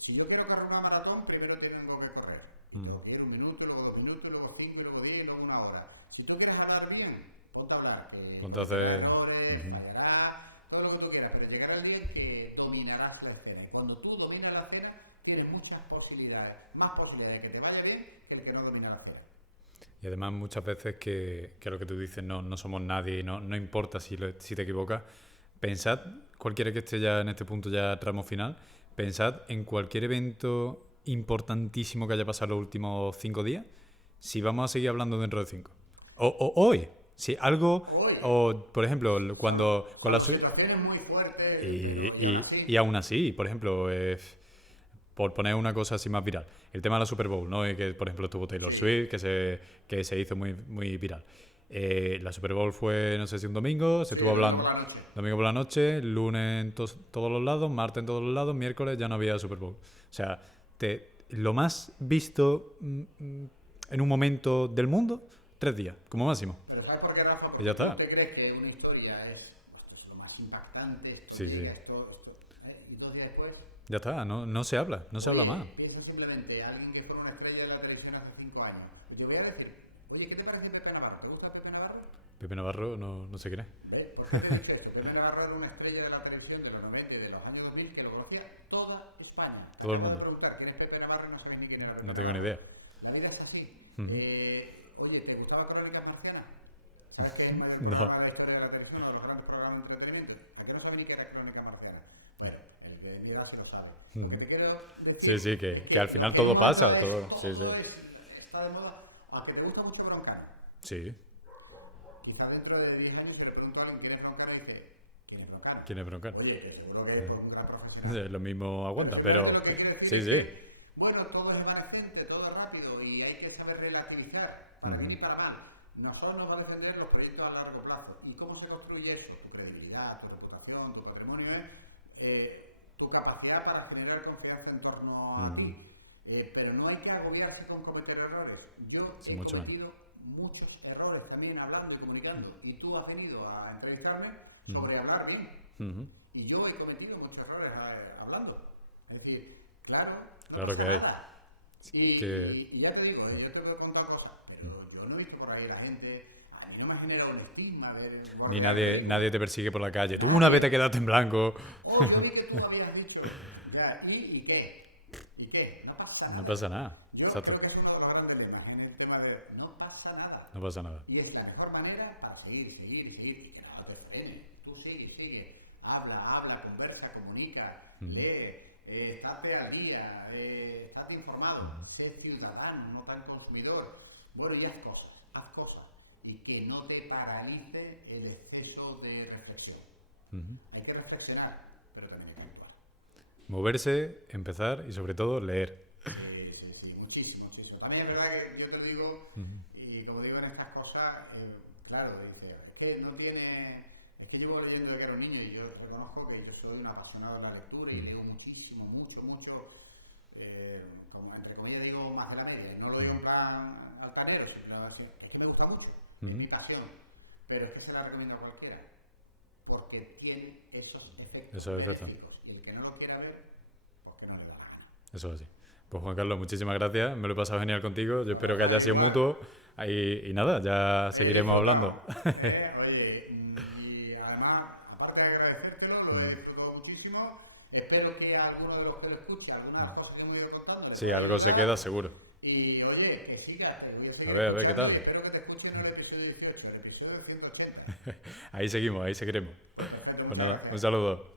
Si yo quiero correr una maratón, primero tengo que correr. Tengo que ir 1 minuto, luego 2 minutos, luego 5, luego 10 y luego 1 hora. Si tú quieres hablar bien, ponte a hablar. Ponte a hacer... errores, fallarás, todo lo que tú quieras, pero llegará el día en que dominarás la escena. Y cuando tú dominas la escena, tienes muchas posibilidades, más posibilidades de que te vaya bien que el que no domina la escena. Y además muchas veces que lo que tú dices, no somos nadie, no importa si te equivocas. Pensad, cualquiera que esté ya en este punto, ya tramo final, pensad en cualquier evento importantísimo que haya pasado los últimos 5 días, si vamos a seguir hablando dentro de 5. O hoy, si algo, Hoy. o por ejemplo, cuando con la situaciones muy fuertes y aún así, por ejemplo, por poner una cosa así más viral, el tema de la Super Bowl, ¿no? Que por ejemplo estuvo Taylor Swift, que se hizo muy, muy viral. La Super Bowl fue, no sé si un domingo, se estuvo hablando domingo por la noche, lunes en todos los lados, martes en todos los lados, miércoles ya no había Super Bowl. O sea, lo más visto en un momento del mundo, 3 días, como máximo. Pero ¿sabes por qué, Rafa? Porque Y ya está. ¿tú te crees que una historia esto es lo más impactante? Esto Sí, llega, sí. y 2 días después... Ya está, no se habla más. Piensa simplemente alguien que fue una estrella de la televisión hace 5 años. Yo voy a decir, oye, ¿qué te parece Pepe Navarro? ¿Te gusta Pepe Navarro? Pepe Navarro no se cree. ¿Ves? ¿Por qué te dice esto? Pepe Navarro era una estrella de la televisión de los 90 y de los años 2000 que lo conocía toda España. Todo el mundo. Preguntar quién es Pepe Navarro y no sabes ni quién era Pepe No tengo ni idea. La vida es así. Ujú. Oye, ¿te gustaba Crónicas Marcianas? ¿Sabes qué es más No. programa de la historia de la televisión o los grandes programas de entretenimiento? ¿A qué no sabes ni qué era Crónicas Marcianas? Bueno, el que dirá se lo sabe. Lo que te quiero decir Sí, que al final que todo moda pasa, es- todo. Sí. está de moda, aunque te gusta mucho Broncano. Sí. Quizás dentro de 10 años se le pregunto a alguien quién es Broncano y dice, ¿quién es Broncano? ¿Quién es Broncano? Oye, que seguro que es un gran profesional. Lo mismo aguanta, Pero pero... lo que quiero decir Sí, es sí. que, bueno, todo es evanescente, todo es rápido y hay que saber relativizar, para bien y para mal. Nosotros nos va a defender los proyectos a largo plazo. ¿Y cómo se construye eso? Tu credibilidad, tu reputación, tu patrimonio es tu capacidad para generar confianza en torno a ti. Pero no hay que agobiarse con cometer errores. Yo Sí, he mucho cometido muchos errores también hablando y comunicando. Y tú has venido a entrevistarme sobre hablar bien. Ujú. Y yo he cometido muchos errores hablando. Es decir, claro, no Claro pasa que hay. nada. Y, Que- y ya te digo, yo te voy a contar cosas, pero yo no he visto por ahí la gente, a mí no me ha generado un estigma ver... Ni nadie te persigue por la calle. Tú una vez te quedaste en blanco. Oh, yo vi que tú habías dicho. Ya, ¿y qué? ¿Y qué? No pasa nada. No pasa nada. Yo Exacto. creo que es uno de los grandes lemas en el tema de no pasa nada. No pasa nada. Y es la mejor manera para seguir, y que no te frene. Tú sigue. Habla, conversa, comunica, lee, estate al día, estate informado, sé ciudadano, no tan consumidor. Bueno, y haz cosas. Y que no te paralice el exceso de reflexión. Hay que reflexionar, pero también hay que actuar. Moverse, empezar y sobre todo leer. Sí, muchísimo. También es verdad que yo te digo, y como digo en estas cosas, claro, dice, es que llevo leyendo desde que era un niño y yo reconozco que yo soy un apasionado de la lectura y leo muchísimo, mucho, como entre comillas digo más de la media, no lo digo en plan altanero, sino es que me gusta mucho, es mi pasión, pero es que se la recomiendo a cualquiera, porque tiene esos efectos benéficos, y el que no lo quiera ver, pues que no le da la gana. Eso es así. Pues Juan Carlos, muchísimas gracias. Me lo he pasado genial contigo. Yo espero que haya sido mutuo. Y nada, ya seguiremos hablando. Oye, y además, aparte de agradecértelo, lo he disfrutado muchísimo. Espero que alguno de los que lo escuche, algunas cosas que hemos ido contando. Sí, algo se queda seguro. Y oye, que sigas, te voy a seguir. A ver qué tal. Espero que te escuchen en el episodio 18, el episodio 180. Ahí seguimos, ahí seguiremos. Perfecto, Pues muchas nada, gracias. un saludo.